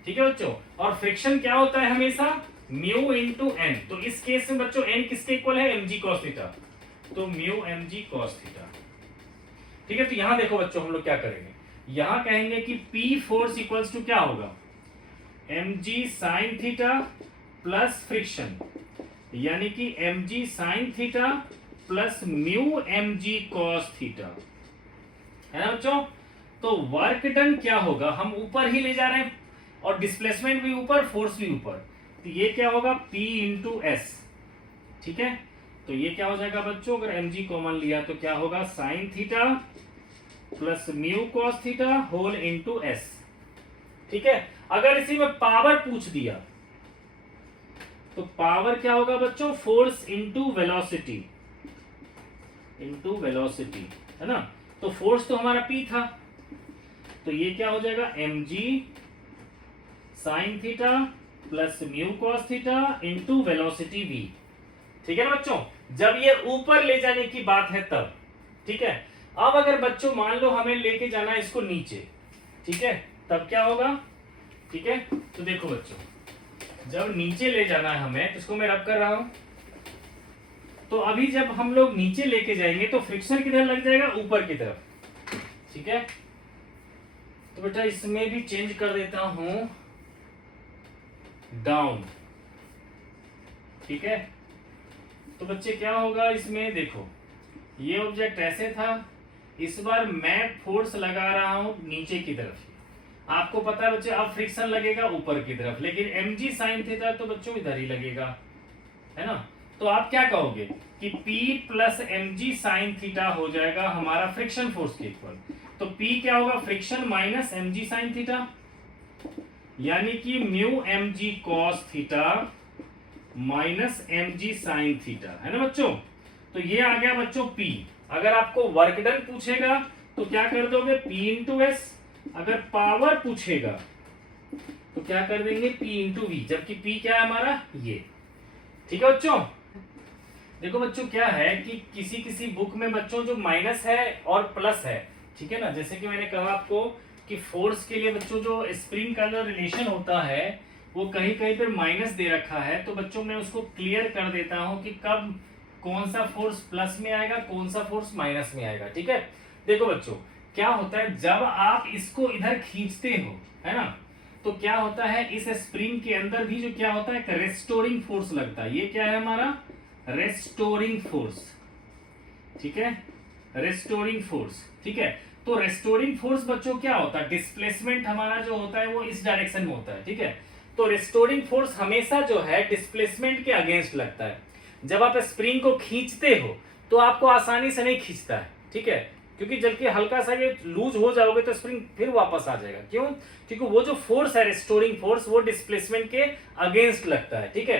ठीक है बच्चों, और फ्रिक्शन क्या होता है हमेशा, म्यू इंटू एन। तो इस केस में बच्चों एन किसके इक्वल है, mg cos थीटा, तो म्यू mg cos थीटा। ठीक है, तो यहां देखो बच्चों हम लोग क्या करेंगे, यहां कहेंगे कि P फोर्स इक्वल्स टू क्या होगा, mg sin theta plus friction, यानी कि mg sin theta plus mu mg cos theta, है ना बच्चों। तो वर्क डन क्या होगा, हम ऊपर ही ले जा रहे हैं और डिस्प्लेसमेंट भी ऊपर, फोर्स भी ऊपर, तो ये क्या होगा P इंटू एस। ठीक है, तो ये क्या हो जाएगा बच्चों, अगर mg कॉमन लिया तो क्या होगा, sine theta plus mu cos theta whole into S. ठीक है, अगर इसी में पावर पूछ दिया तो पावर क्या होगा बच्चों, फोर्स इंटू वेलोसिटी, है ना। तो फोर्स तो हमारा P था, तो ये क्या हो जाएगा mg sign theta plus mu cos theta into velocity v। ठीक है ना बच्चों, जब ये ऊपर ले जाने की बात है तब। ठीक है, अब अगर बच्चों मान लो हमें लेके जाना है इसको नीचे, ठीक है, तब क्या होगा। ठीक है, तो देखो बच्चों जब नीचे ले जाना है हमें, तो इसको मैं रब कर रहा हूं, तो अभी जब हम लोग नीचे लेके जाएंगे तो फ्रिक्शन किधर लग जाएगा, ऊपर की तरफ। ठीक है, तो बेटा इसमें भी चेंज कर देता हूं डाउन। ठीक है, तो बच्चे क्या होगा इसमें, देखो ये ऑब्जेक्ट ऐसे था, इस बार मैं फोर्स लगा रहा हूं नीचे की तरफ। आपको पता है बच्चे अब फ्रिक्शन लगेगा ऊपर की तरफ, लेकिन mg sin थीटा तो बच्चों इधर ही लगेगा, है ना। तो आप क्या कहोगे कि P plus mg sin theta हो जाएगा हमारा फ्रिक्शन फोर्स के इक्वल। तो P क्या होगा, friction minus mg sin theta, यानी कि mu mg cos theta minus mg sin theta, है ना बच्चों। तो ये आ गया बच्चों P। अगर आपको वर्क डन पूछेगा तो क्या कर दोगे, P इंटू एस। अगर पावर पूछेगा तो क्या कर देंगे, P इंटू वी, जबकि P क्या है हमारा ये। ठीक है बच्चों। देखो बच्चों क्या है कि किसी किसी बुक में बच्चों जो माइनस है और प्लस है, ठीक है ना। जैसे कि मैंने कहा आपको कि फोर्स के लिए बच्चों जो स्प्रिंग का जो रिलेशन होता है वो कहीं कहीं पर माइनस दे रखा है, तो बच्चों मैं उसको क्लियर कर देता हूं कि कब कौन सा फोर्स प्लस में आएगा, कौन सा फोर्स माइनस में आएगा। ठीक है, देखो बच्चों क्या होता है जब आप इसको इधर खींचते हो, है ना, तो क्या होता है इस स्प्रिंग के अंदर भी जो क्या होता है एक रेस्टोरिंग फोर्स लगता है। ये क्या है हमारा रेस्टोरिंग फोर्स, ठीक है, रेस्टोरिंग फोर्स। ठीक है, तो रेस्टोरिंग फोर्स बच्चों क्या होता है, डिस्प्लेसमेंट हमारा जो होता है वो इस डायरेक्शन में होता है। ठीक है, तो रेस्टोरिंग फोर्स हमेशा जो है डिस्प्लेसमेंट के अगेंस्ट लगता है। जब आप स्प्रिंग को खींचते हो तो आपको आसानी से नहीं खींचता है, ठीक है, क्योंकि जबकि हल्का सा ये लूज हो जाओगे तो स्प्रिंग फिर वापस आ जाएगा। क्यों, क्योंकि वो जो फोर्स है रेस्टोरिंग फोर्स वो डिस्प्लेसमेंट के अगेंस्ट लगता है। ठीक है,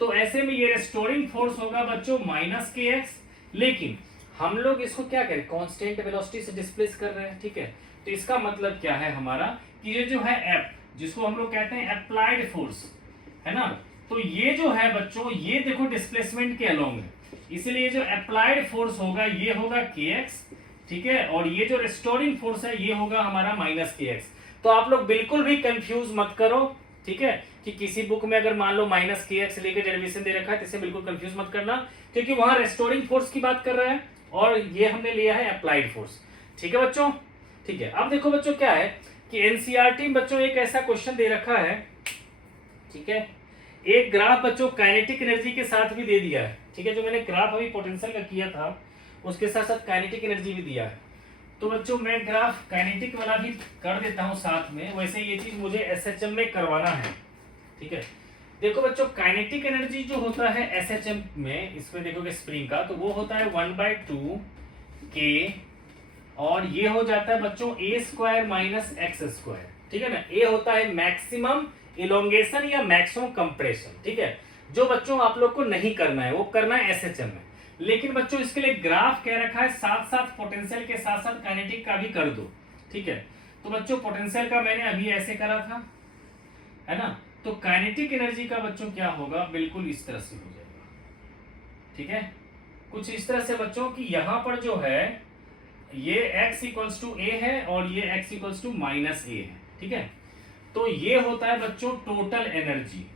तो ऐसे में ये रेस्टोरिंग फोर्स होगा बच्चों माइनस के एक्स, लेकिन हम लोग इसको क्या करें, कांस्टेंट वेलोसिटी से डिस्प्लेस कर रहे हैं। ठीक है, तो इसका मतलब क्या है हमारा कि ये जो है एफ, जिसको हम लोग कहते हैं अप्लाइड फोर्स, है ना, तो ये जो है बच्चों ये देखो डिस्प्लेसमेंट के अलोंग है, इसलिए जो अप्लाइड फोर्स होगा ये होगा के एक्स। ठीक है, और ये जो रेस्टोरिंग फोर्स है ये होगा हमारा माइनस के एक्स। तो आप लोग बिल्कुल भी कंफ्यूज मत करो, ठीक है, कि किसी बुक में अगर मान लो माइनस के एक्स लेकर डेरिवेशन दे रखा है तो इसे बिल्कुल कंफ्यूज मत करना, क्योंकि वहां रेस्टोरिंग फोर्स की बात कर रहा है और ये हमने लिया है अप्लाइड फोर्स। ठीक है बच्चों, ठीक है। अब देखो बच्चों क्या है कि एनसीईआरटी में बच्चों एक ऐसा क्वेश्चन दे रखा है, ठीक है, एक ग्राफ बच्चों काइनेटिक एनर्जी के साथ भी दे दिया है। ठीक है, जो मैंने ग्राफ अभी पोटेंशियल का किया था उसके साथ साथ काइनेटिक एनर्जी भी दिया है। तो बच्चों मैं ग्राफ काइनेटिक वाला भी कर देता हूं साथ में, वैसे ये चीज मुझे एसएचएम में करवाना है। ठीक है, देखो बच्चों काइनेटिक एनर्जी जो होता है एसएचएम में, इसमें देखोगे स्प्रिंग का, तो वो होता है 1/2 के, और ये हो जाता है बच्चों ए स्क्वायर माइनस एक्स स्क्वायर। ठीक है ना, ए होता है मैक्सिमम इलोंगेशन या मैक्सिमम कंप्रेशन। ठीक है, जो बच्चों आप लोग को नहीं करना है वो करना है एसएचएम में, लेकिन बच्चों इसके लिए ग्राफ कह रखा है साथ साथ पोटेंशियल के साथ साथ काइनेटिक का भी कर दो। ठीक है, तो बच्चों पोटेंशियल का मैंने अभी ऐसे करा था, है ना, तो काइनेटिक एनर्जी का बच्चों क्या होगा, बिल्कुल इस तरह से हो जाएगा। ठीक है, कुछ इस तरह से बच्चों कि यहां पर जो है ये x इक्वल्स टू ए है और ये x इक्वल्स टू माइनस ए है। ठीक है, तो ये होता है बच्चों टोटल एनर्जी,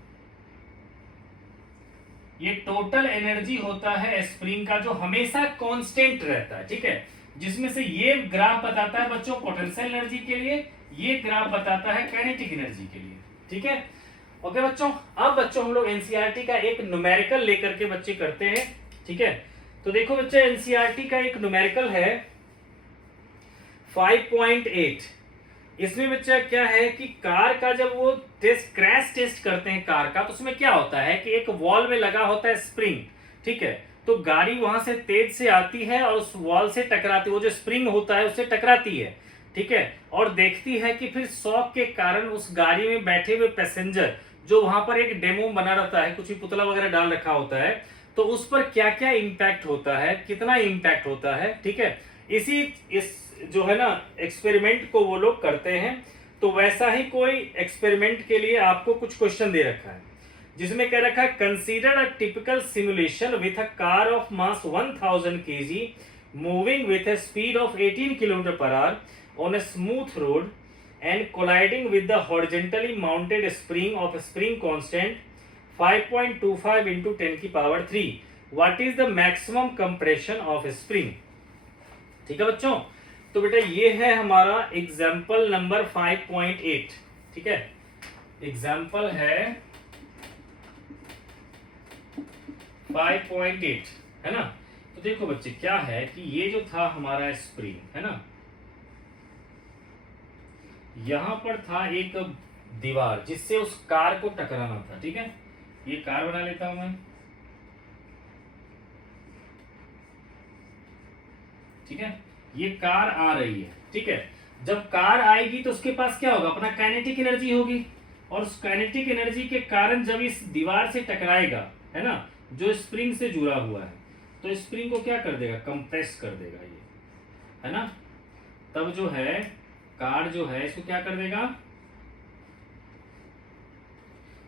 ये टोटल एनर्जी होता है स्प्रिंग का जो हमेशा कांस्टेंट रहता है। ठीक है, जिसमें से ये ग्राफ बताता है बच्चों पोटेंशियल एनर्जी के लिए, ये ग्राफ बताता है काइनेटिक एनर्जी के लिए। ठीक है, ओके बच्चों। अब बच्चों हम लोग एनसीईआरटी का एक न्यूमेरिकल लेकर के बच्चे करते हैं। ठीक है, तो देखो बच्चे एनसीईआरटी का एक न्यूमेरिकल है 5.8। इसमें बच्चा क्या है कि कार का जब वो टेस्ट क्रैश टेस्ट करते हैं कार का, तो उसमें क्या होता है कि एक वॉल में लगा होता है स्प्रिंग। ठीक है, तो गाड़ी वहां से तेज से आती है और उस वॉल से टकराती है, वो जो स्प्रिंग होता है उससे टकराती है। ठीक है, और देखती है कि फिर शॉक के कारण उस गाड़ी में बैठे हुए पैसेंजर जो वहां पर एक डेमो बना रहता है, कुछ भी पुतला वगैरह डाल रखा होता है, तो उस पर क्या क्या इंपैक्ट होता है, कितना इंपैक्ट होता है। ठीक है, इस जो है ना एक्सपेरिमेंट को वो लोग करते हैं। तो वैसा ही कोई एक्सपेरिमेंट के लिए आपको कुछ क्वेश्चन दे रखा है, जिसमें कह रखा है consider a typical simulation with a car of mass 1000 kg moving with a speed of 18 km/h on a smooth road and colliding with the horizontally mounted spring of spring constant 5.25 into 10⁻³ what is the maximum compression of a spring। ठीक है बच्चों, तो बेटा ये है हमारा example number 5.8। ठीक है, एग्जाम्पल है 5.8, है ना। तो देखो बच्चे क्या है कि ये जो था हमारा स्प्रिंग है ना, यहां पर था एक दीवार जिससे उस कार को टकराना था। ठीक है, ये कार बना लेता हूं मैं। ठीक है, ये कार आ रही है। ठीक है, जब कार आएगी तो उसके पास क्या होगा, अपना काइनेटिक एनर्जी होगी, और उस काइनेटिक एनर्जी के कारण जब इस दीवार से टकराएगा है ना, जो स्प्रिंग से जुड़ा हुआ है, तो स्प्रिंग को क्या कर देगा, कंप्रेस कर देगा ये, है ना। तब जो है कार जो है इसको क्या कर देगा,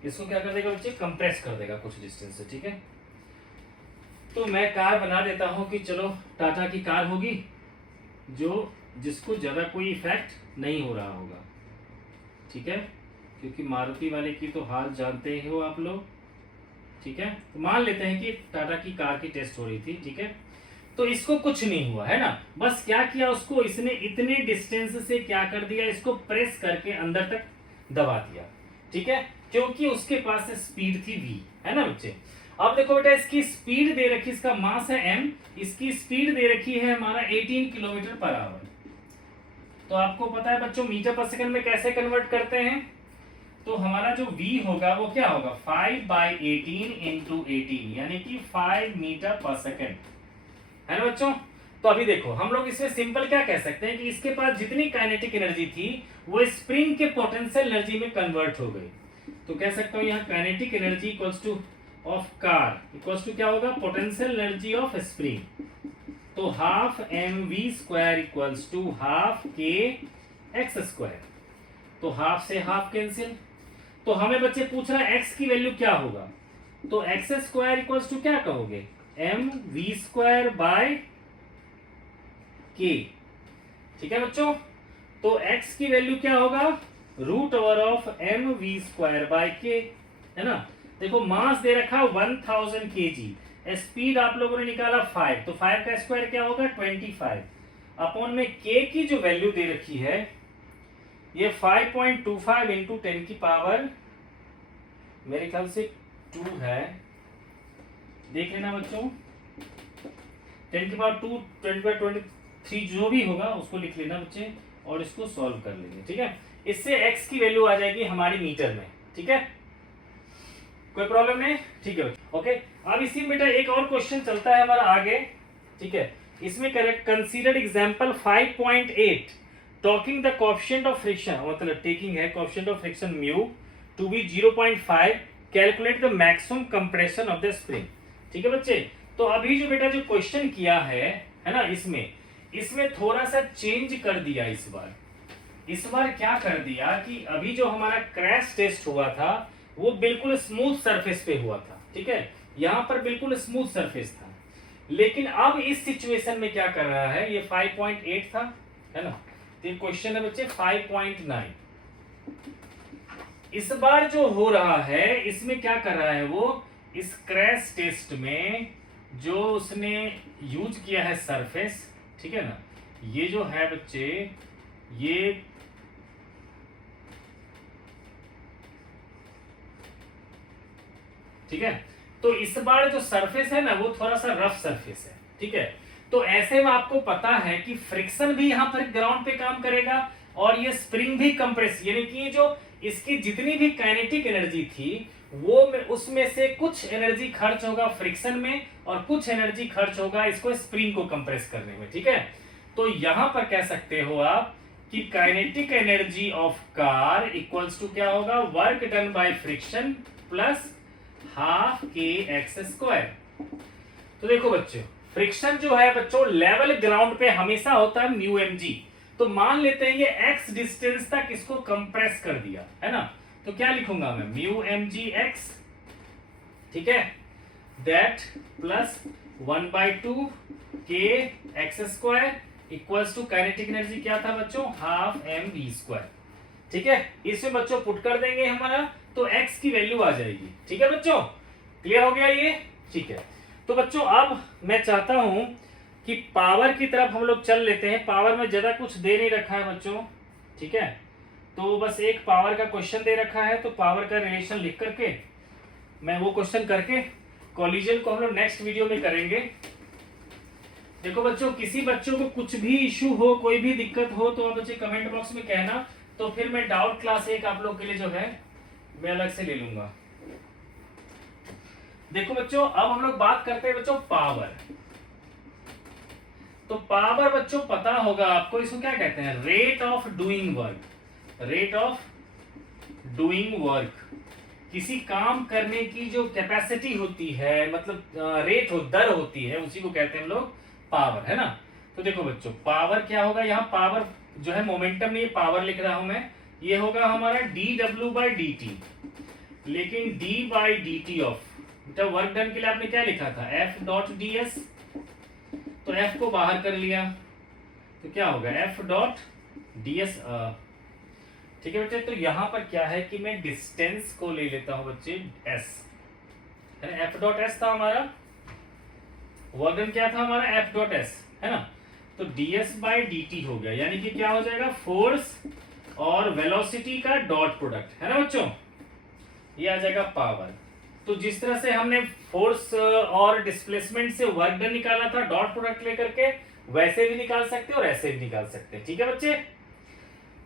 इसको क्या कर देगा बच्चे, कंप्रेस कर देगा कुछ डिस्टेंस से। ठीक है, तो मैं कार बना देता हूं कि चलो टाटा की कार होगी, जो जिसको ज्यादा कोई इफेक्ट नहीं हो रहा होगा। ठीक है, क्योंकि मारुति वाले की तो हाल जानते ही हो आप लोग। ठीक है, तो मान लेते हैं कि टाटा की कार की टेस्ट हो रही थी। ठीक है, तो इसको कुछ नहीं हुआ है ना, बस क्या किया, उसको इसने इतने डिस्टेंस से क्या कर दिया, इसको प्रेस करके अंदर तक दबा दिया। ठीक है, क्योंकि उसके पास स्पीड थी v, है ना बच्चे। अब देखो बेटा, इसकी स्पीड दे रखी, इसका मास है m, इसकी स्पीड दे रखी है हमारा 18 किलोमीटर पर आवर। तो आपको पता है बच्चों मीटर पर सेकंड में कैसे कन्वर्ट करते हैं, तो हमारा जो v होगा वो क्या होगा, 5/18 इंटू 18, यानी कि 5 मीटर पर सेकंड, है ना बच्चों। तो अभी देखो हम लोग इसमें सिंपल क्या कह सकते हैं कि इसके पास जितनी काइनेटिक एनर्जी थी वो स्प्रिंग के पोटेंशियल एनर्जी में कन्वर्ट हो गई। तो कह सकता हूं यहाँ kinetic energy equals to of car equals to क्या होगा, पोटेंशियल एनर्जी ऑफ स्प्रिंग। तो half mv² equals to half kx²। तो हाफ से हाफ कैंसिल। तो हमें बच्चे पूछ रहा है x की वैल्यू क्या होगा, तो x² इक्वल्स टू क्या कहोगे, mv² बाय k। ठीक है बच्चों, तो x की वैल्यू क्या होगा, √over of mv² bye k, है ना। देखो मास दे रखा 1000 kg, स्पीड आप लोगों ने निकाला 5, तो 5 का स्क्वायर क्या होगा 25, अपॉन में k की जो वैल्यू दे रखी है ये 5.25 इंटू 10 की पावर मेरे ख्याल से 2 है, देख लेना बच्चों, 10 की पावर 2, 20/23 जो भी होगा उसको लिख लेना बच्चे, और इसको सॉल्व कर लेंगे। ठीक है, इससे x की वैल्यू आ जाएगी हमारी मीटर में। ठीक है, कोई प्रॉब्लम नहीं। ठीक है ओके, अब इसी में बेटा एक और क्वेश्चन चलता है हमारा आगे। ठीक है, इसमें correct consider example 5.8 talking the coefficient of friction, मतलब टेकिंग है coefficient of friction mu to be 0.5, calculate the maximum compression of the spring. ठीक है बच्चे, तो अभी जो बेटा जो क्वेश्चन किया है ना, इसमें थोड़ा सा चेंज कर दिया। इस बार क्या कर दिया कि अभी जो हमारा क्रैश टेस्ट हुआ था वो बिल्कुल स्मूथ सरफेस पे हुआ था। ठीक है, यहां पर बिल्कुल स्मूथ सरफेस था, लेकिन अब इस सिचुएशन में क्या कर रहा है, ये 5.8 था, है ना, तो क्वेश्चन है बच्चे 5.9। इस बार जो हो रहा है इसमें क्या कर रहा है वो, इस क्रैश टेस्ट में जो उसने यूज किया है सरफेस, ठीक है ना, ये जो है बच्चे ये ठीक है, तो इस बार जो सरफेस है ना वो थोड़ा सा रफ सरफेस है। ठीक है, तो ऐसे में आपको पता है कि फ्रिक्शन भी यहां पर ग्राउंड पे काम करेगा और ये स्प्रिंग भी कंप्रेस, यानी कि जो इसकी जितनी भी काइनेटिक एनर्जी थी वो उसमें से कुछ एनर्जी खर्च होगा फ्रिक्शन में और कुछ एनर्जी खर्च होगा इसको स्प्रिंग को कंप्रेस करने में। ठीक है, तो यहां पर कह सकते हो आप कि kinetic energy of car equals to क्या होगा, work done by friction plus half kx²। तो देखो बच्चों, फ्रिक्शन जो है बच्चों लेवल ग्राउंड पे हमेशा होता है म्यू mg, तो मान लेते हैं ये x डिस्टेंस तक इसको कंप्रेस कर दिया, है ना, तो क्या लिखूंगा मैं, म्यू mg x, ठीक है, that plus 1/2 kx² equals to kinetic energy क्या था बच्चों, हाफ mv²। ठीक है, इसमें बच्चों पुट कर देंगे हमारा, तो x की वैल्यू आ जाएगी। ठीक है बच्चों, क्लियर हो गया ये। ठीक है, तो बच्चों अब मैं चाहता हूं कि पावर की तरफ हम लोग चल लेते हैं। पावर में ज्यादा कुछ दे नहीं रखा है बच्चों, ठीक है, तो बस एक पावर का क्वेश्चन दे रखा है, तो पावर का रिलेशन लिख करके मैं वो क्वेश्चन करके कॉलिजन को हम लोग नेक्स्ट वीडियो में करेंगे। देखो बच्चों, किसी बच्चों को कुछ भी इशू हो, कोई भी दिक्कत हो तो आप बच्चे कमेंट बॉक्स में कहना, तो फिर मैं डाउट क्लास एक आप लोग के लिए जो है मैं अलग से ले लूंगा। देखो बच्चों, अब हम लोग बात करते हैं बच्चों पावर। तो पावर बच्चों पता होगा आपको, इसको क्या कहते हैं? Rate of doing work. Rate of doing work, किसी काम करने की जो कैपेसिटी होती है, मतलब रेट हो, दर होती है, उसी को कहते हैं हम लोग पावर, है ना। तो देखो बच्चों, पावर क्या होगा? यहाँ पावर जो है मोमेंटम नहीं, पावर लिख रहा हूं मैं, ये होगा हमारा dw/dt। लेकिन d/dt ऑफ, बेटा वर्क डन के लिए आपने क्या लिखा था? F.ds। तो F को बाहर कर लिया तो क्या होगा? F.ds। ठीक है बच्चे, तो यहां पर क्या है कि मैं डिस्टेंस को ले लेता हूं बच्चे s, है ना। F.s था हमारा, वर्क डन क्या था हमारा? F.s, है ना। तो ds/dt हो गया, यानी कि क्या हो जाएगा? फोर्स और वेलोसिटी का डॉट प्रोडक्ट, है ना बच्चों। ये आ जाएगा पावर। तो जिस तरह से हमने फोर्स और डिस्प्लेसमेंट से वर्क डन निकाला था डॉट प्रोडक्ट लेकर के, वैसे भी निकाल सकते हैं और ऐसे भी निकाल सकते हैं। ठीक है बच्चे,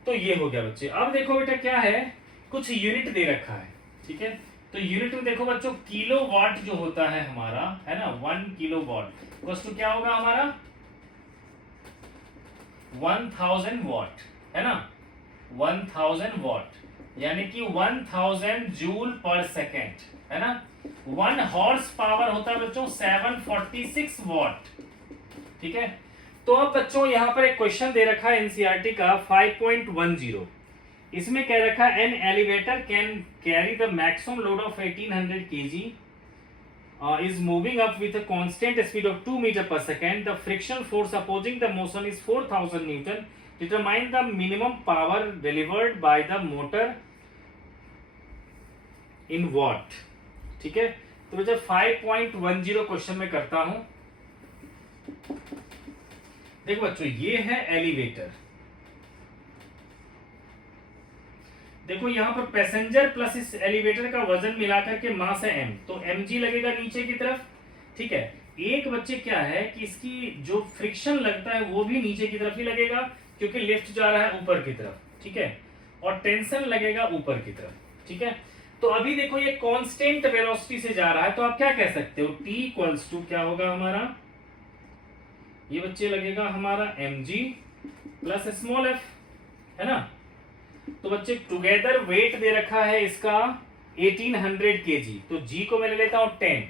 तो ये हो गया बच्चे। अब देखो बेटा क्या है, कुछ यूनिट दे रखा है, ठीक है। तो यूनिट में देखो बच्चों, किलो वाट जो होता है हमारा, है ना, 1 किलो वाट वस्तु क्या होगा हमारा? 1000 वाट, है ना। 1000 वाट यानी कि 1000 जूल पर सेकेंड, है ना। 1 हॉर्स पावर होता है बच्चों 746 वाट। ठीक है, तो अब बच्चों यहां पर एक क्वेश्चन दे रखा है एनसीईआरटी का 5.10। इसमें कह रखा है an elevator can carry the maximum load of 1800 kg is moving up with a constant speed of 2 meter per second. The frictional force opposing the motion is 4000 Newton. Determine the minimum power delivered by the motor in watt. ठीक है, तो बच्चा 5.10 question में करता हूं। देखो बच्चों, ये है एलिवेटर। देखो यहां पर पैसेंजर प्लस इस एलिवेटर का वजन मिलाकर के मास है m, तो mg लगेगा नीचे की तरफ। ठीक है, एक बच्चे क्या है कि इसकी जो फ्रिक्शन लगता है वो भी नीचे की तरफ ही लगेगा, क्योंकि लिफ्ट जा रहा है ऊपर की तरफ। ठीक है, और टेंशन लगेगा ऊपर की तरफ। ठीक है, तो अभी देखो ये कांस्टेंट वेलोसिटी से जा रहा है, तो आप क्या कह सकते हो? T इक्वल्स टू क्या होगा हमारा? ये बच्चे लगेगा हमारा mg प्लस स्मॉल f, है ना। तो बच्चे टुगेदर वेट दे रखा है इसका 1800 kg, तो g को मैं ले लेता हूं 10।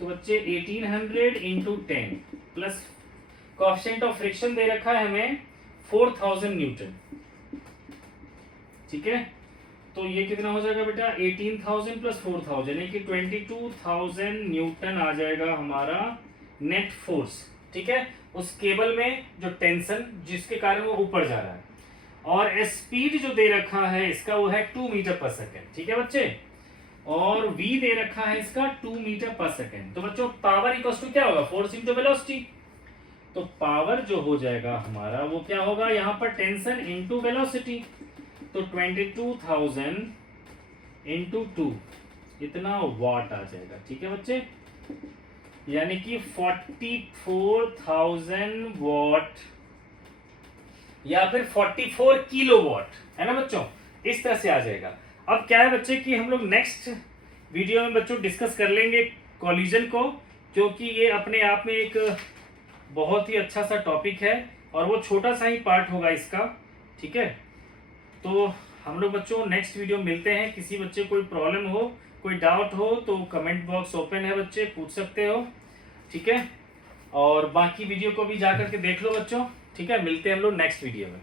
तो बच्चे 1800 into 10 plus coefficient of friction दे रखा है हमें 4000 न्यूटन। ठीक है, तो ये कितना हो जाएगा बेटा? 18000 प्लस 4000 यानी कि 22000 न्यूटन आ जाएगा हमारा नेट फोर्स। ठीक है, उस केबल में जो टेंशन जिसके कारण वो ऊपर जा रहा है, और स्पीड जो दे रखा है इसका वो है 2 मीटर पर सेकेंड। ठीक है बच्चे, और v दे रखा है इसका 2 मीटर पर सेकेंड। तो बच्चों पावर इक्वल टू क्या होगा? Force into velocity. तो पावर जो हो जाएगा हमारा वो क्या होगा? यहाँ पर टेंशन इंटू वेलोसिटी, तो 22000 इंटू 2 इतना वाट आ जाएगा। ठीक है बच्चे, यानी कि 44000 वाट या फिर 44 किलो वाट, है ना बच्चों। इस तरह से आ जाएगा। अब क्या है बच्चे कि हम लोग नेक्स्ट वीडियो में बच्चों डिस्कस कर लेंगे कॉलिजन को, क्योंकि ये अपने आप में एक बहुत ही अच्छा सा टॉपिक है और वो छोटा सा ही पार्ट होगा इसका। ठीक है, तो हम लोग बच्चों नेक्स्ट वीडियो मिलते हैं। किसी बच्चे कोई प्रॉब्लम हो, कोई डाउट हो तो कमेंट बॉक्स ओपन है बच्चे, पूछ सकते हो। ठीक है, और बाकी वीडियो को भी जाकर के देख लो बच्चों। ठीक है, मिलते हैं हम लोग नेक्स्ट वीडियो में।